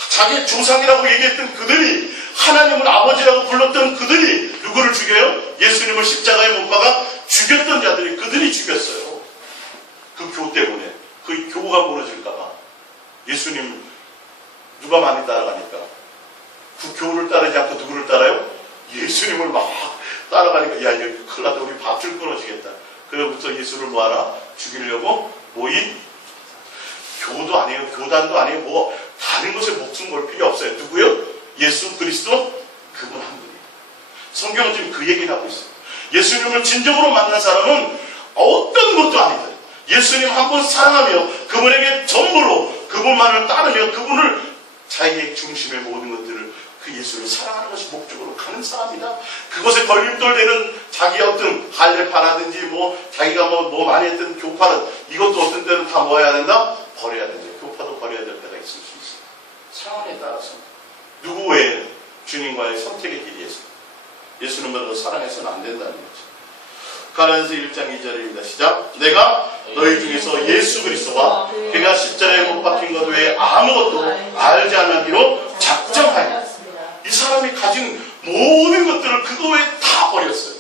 자기의 조상이라고 얘기했던 그들이, 하나님을 아버지라고 불렀던 그들이 누구를 죽여요? 예수님을 십자가에 못 박아 죽였던 자들이 그들이 죽였어요. 그 교 때문에. 그 교가 무너질까봐. 예수님 누가 많이 따라가니까. 그 교를 따르지 않고 누구를 따라요? 예수님을 막 따라가니까 야 이거 큰일 났다. 우리 밥줄 끊어지겠다. 그로부터 예수를 뭐하라? 죽이려고 모인 교도 아니에요. 교단도 아니에요. 다른 것에 목숨 걸 필요 없어요. 누구요? 예수 그리스도 그분 한 분이에요. 성경은 지금 그 얘기를 하고 있어요. 예수님을 진정으로 만난 사람은 어떤 것도 아니다. 예수님 한 분 사랑하며 그분에게 전부로 그분만을 따르며 그분을 자기의 중심의 모든 것들을 그 예수를 사랑하는 것이 목적으로 가는 사람이다. 그것에 걸림돌되는 자기 어떤 할례파라든지 자기가 뭐 많이 했던 교파는 이것도 어떤 때는 다 뭐 해야 된다? 버려야 된다. 교파도 버려야 될 때가 있을 수 있어요. 상황에 따라서. 누구 외에 주님과의 선택의 길이에서 예수는 말로 사랑해서는 안 된다는 거죠. 갈라디아서 1장 2절입니다. 시작. 내가 너희 중에서 예수 그리스도와 그가 십자가에 못 박힌 것 외에 아무것도 알지 않기로 작정하여 이 사람이 가진 모든 것들을 그거 외에 다 버렸어요.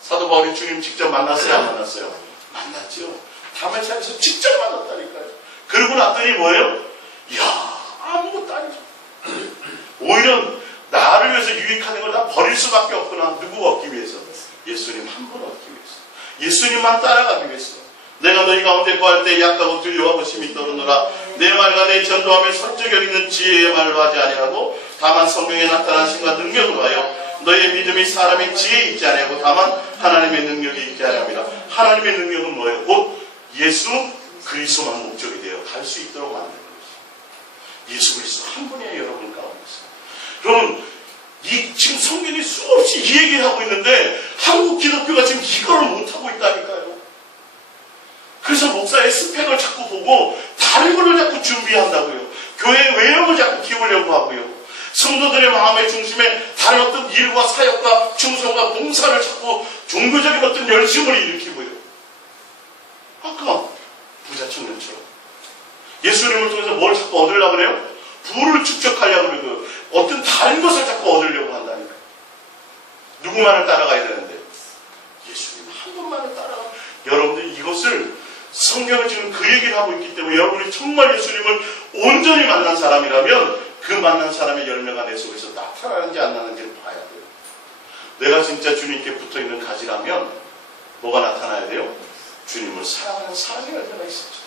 사도 바울이 주님 직접 만났어요? 안 만났어요? 만났죠. 다메섹에서 직접 만났다니까요. 그러고 났더니 뭐예요? 이야 아무것도 아니죠. 오히려 나를 위해서 유익하는 걸 다 버릴 수밖에 없구나. 누구 얻기 위해서? 예수님 한 분 얻기 위해서. 예수님만 따라가기 위해서. 내가 너희 가운데 구할 때 약하고 두려워하고 심히 떨어노라. 내 말과 내 전도함에 설득력 있는 지혜의 말로 하지 아니하고 다만 성령에 나타난 신과 능력으로 하여 너희의 믿음이 사람의 지혜에 있지 아니하고 다만 하나님의 능력이 있게 하렵니다. 하나님의 능력은 뭐예요? 곧 예수 그리스도만 목적이 되어 갈 수 있도록 만드는 것이죠. 예수 그리스도 한 분이에요. 여러분 가운데서. 여러분 지금 성경이 수없이 이 얘기를 하고 있는데 한국 기독교가 지금 이거를 못하고 있다니까요. 그래서 목사의 스펙을 자꾸 보고 다른 걸로 자꾸 준비한다고요. 교회 외형을 자꾸 키우려고 하고요. 성도들의 마음의 중심에 다른 어떤 일과 사역과 충성과 봉사를 자꾸 종교적인 어떤 열심을 일으키고요. 아까 부자 청년처럼 예수님을 통해서 뭘 자꾸 얻으려고 그래요? 부를 축적하려고 그러고 어떤 다른 것을 자꾸 얻으려고 한다니까. 누구만을 따라가야 되는데 예수님 한 분만을 따라가. 여러분들이 이것을 성경은 지금 그 얘기를 하고 있기 때문에 여러분이 정말 예수님을 온전히 만난 사람이라면 그 만난 사람의 열매가 내 속에서 나타나는지 안 나는지를 봐야 돼요. 내가 진짜 주님께 붙어있는 가지라면 뭐가 나타나야 돼요? 주님을 사랑하는 사랑의 열매가 있었죠.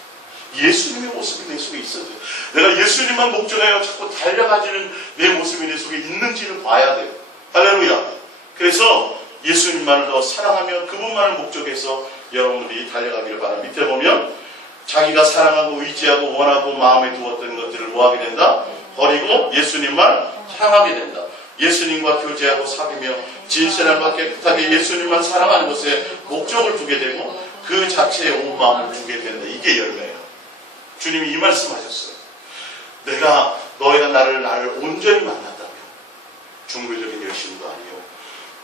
예수님의 모습이 내 속에 있어야 돼요. 내가 예수님만 목적하여 자꾸 달려가지는 내 모습이 내 속에 있는지를 봐야 돼요. 할렐루야. 그래서 예수님만을 더 사랑하며 그분만을 목적해서 여러분들이 달려가기를 바랍니다. 밑에 보면 자기가 사랑하고 의지하고 원하고 마음에 두었던 것들을 뭐하게 된다? 버리고 예수님만 향하게 된다. 예수님과 교제하고 사귀며 진실함과 깨끗하게 예수님만 사랑하는 것에 목적을 두게 되고 그 자체에 온 마음을 두게 된다. 이게 열매예요. 주님이 이 말씀하셨어요. 너희가 나를 온전히 만난다면 종교적인 열심도 아니요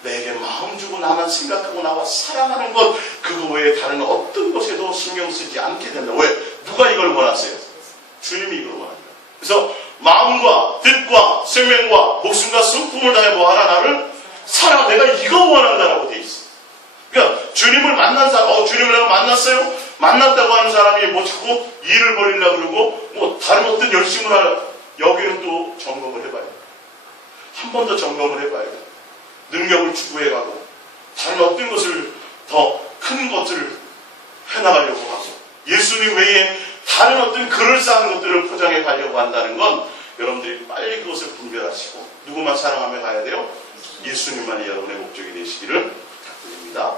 내게 마음 주고 나만 생각하고 나와 사랑하는 것 그거 외에 다른 어떤 것에도 신경 쓰지 않게 된다. 왜? 누가 이걸 원하세요? 주님이 이걸 원합니다. 그래서 마음과 뜻과 생명과 목숨과 성품을 다해 뭐하라? 나를 사랑. 내가 이거 원한다라고 돼 있어. 그러니까 주님을 만난 사람, 주님을 내가 만났어요? 만났다고 하는 사람이 뭐 자꾸 일을 벌이려고 그러고 뭐 다른 어떤 열심을 하려, 여기는 또 점검을 해봐야 돼. 한 번 더 점검을 해봐야 돼. 능력을 추구해가고 다른 어떤 것을 더 큰 것들을 해나가려고 하고 예수님 외에 다른 어떤 그럴싸한 것들을 포장해 가려고 한다는 건 여러분들이 빨리 그것을 분별하시고 누구만 사랑하며 가야 돼요? 예수님만이 여러분의 목적이 되시기를 부탁드립니다.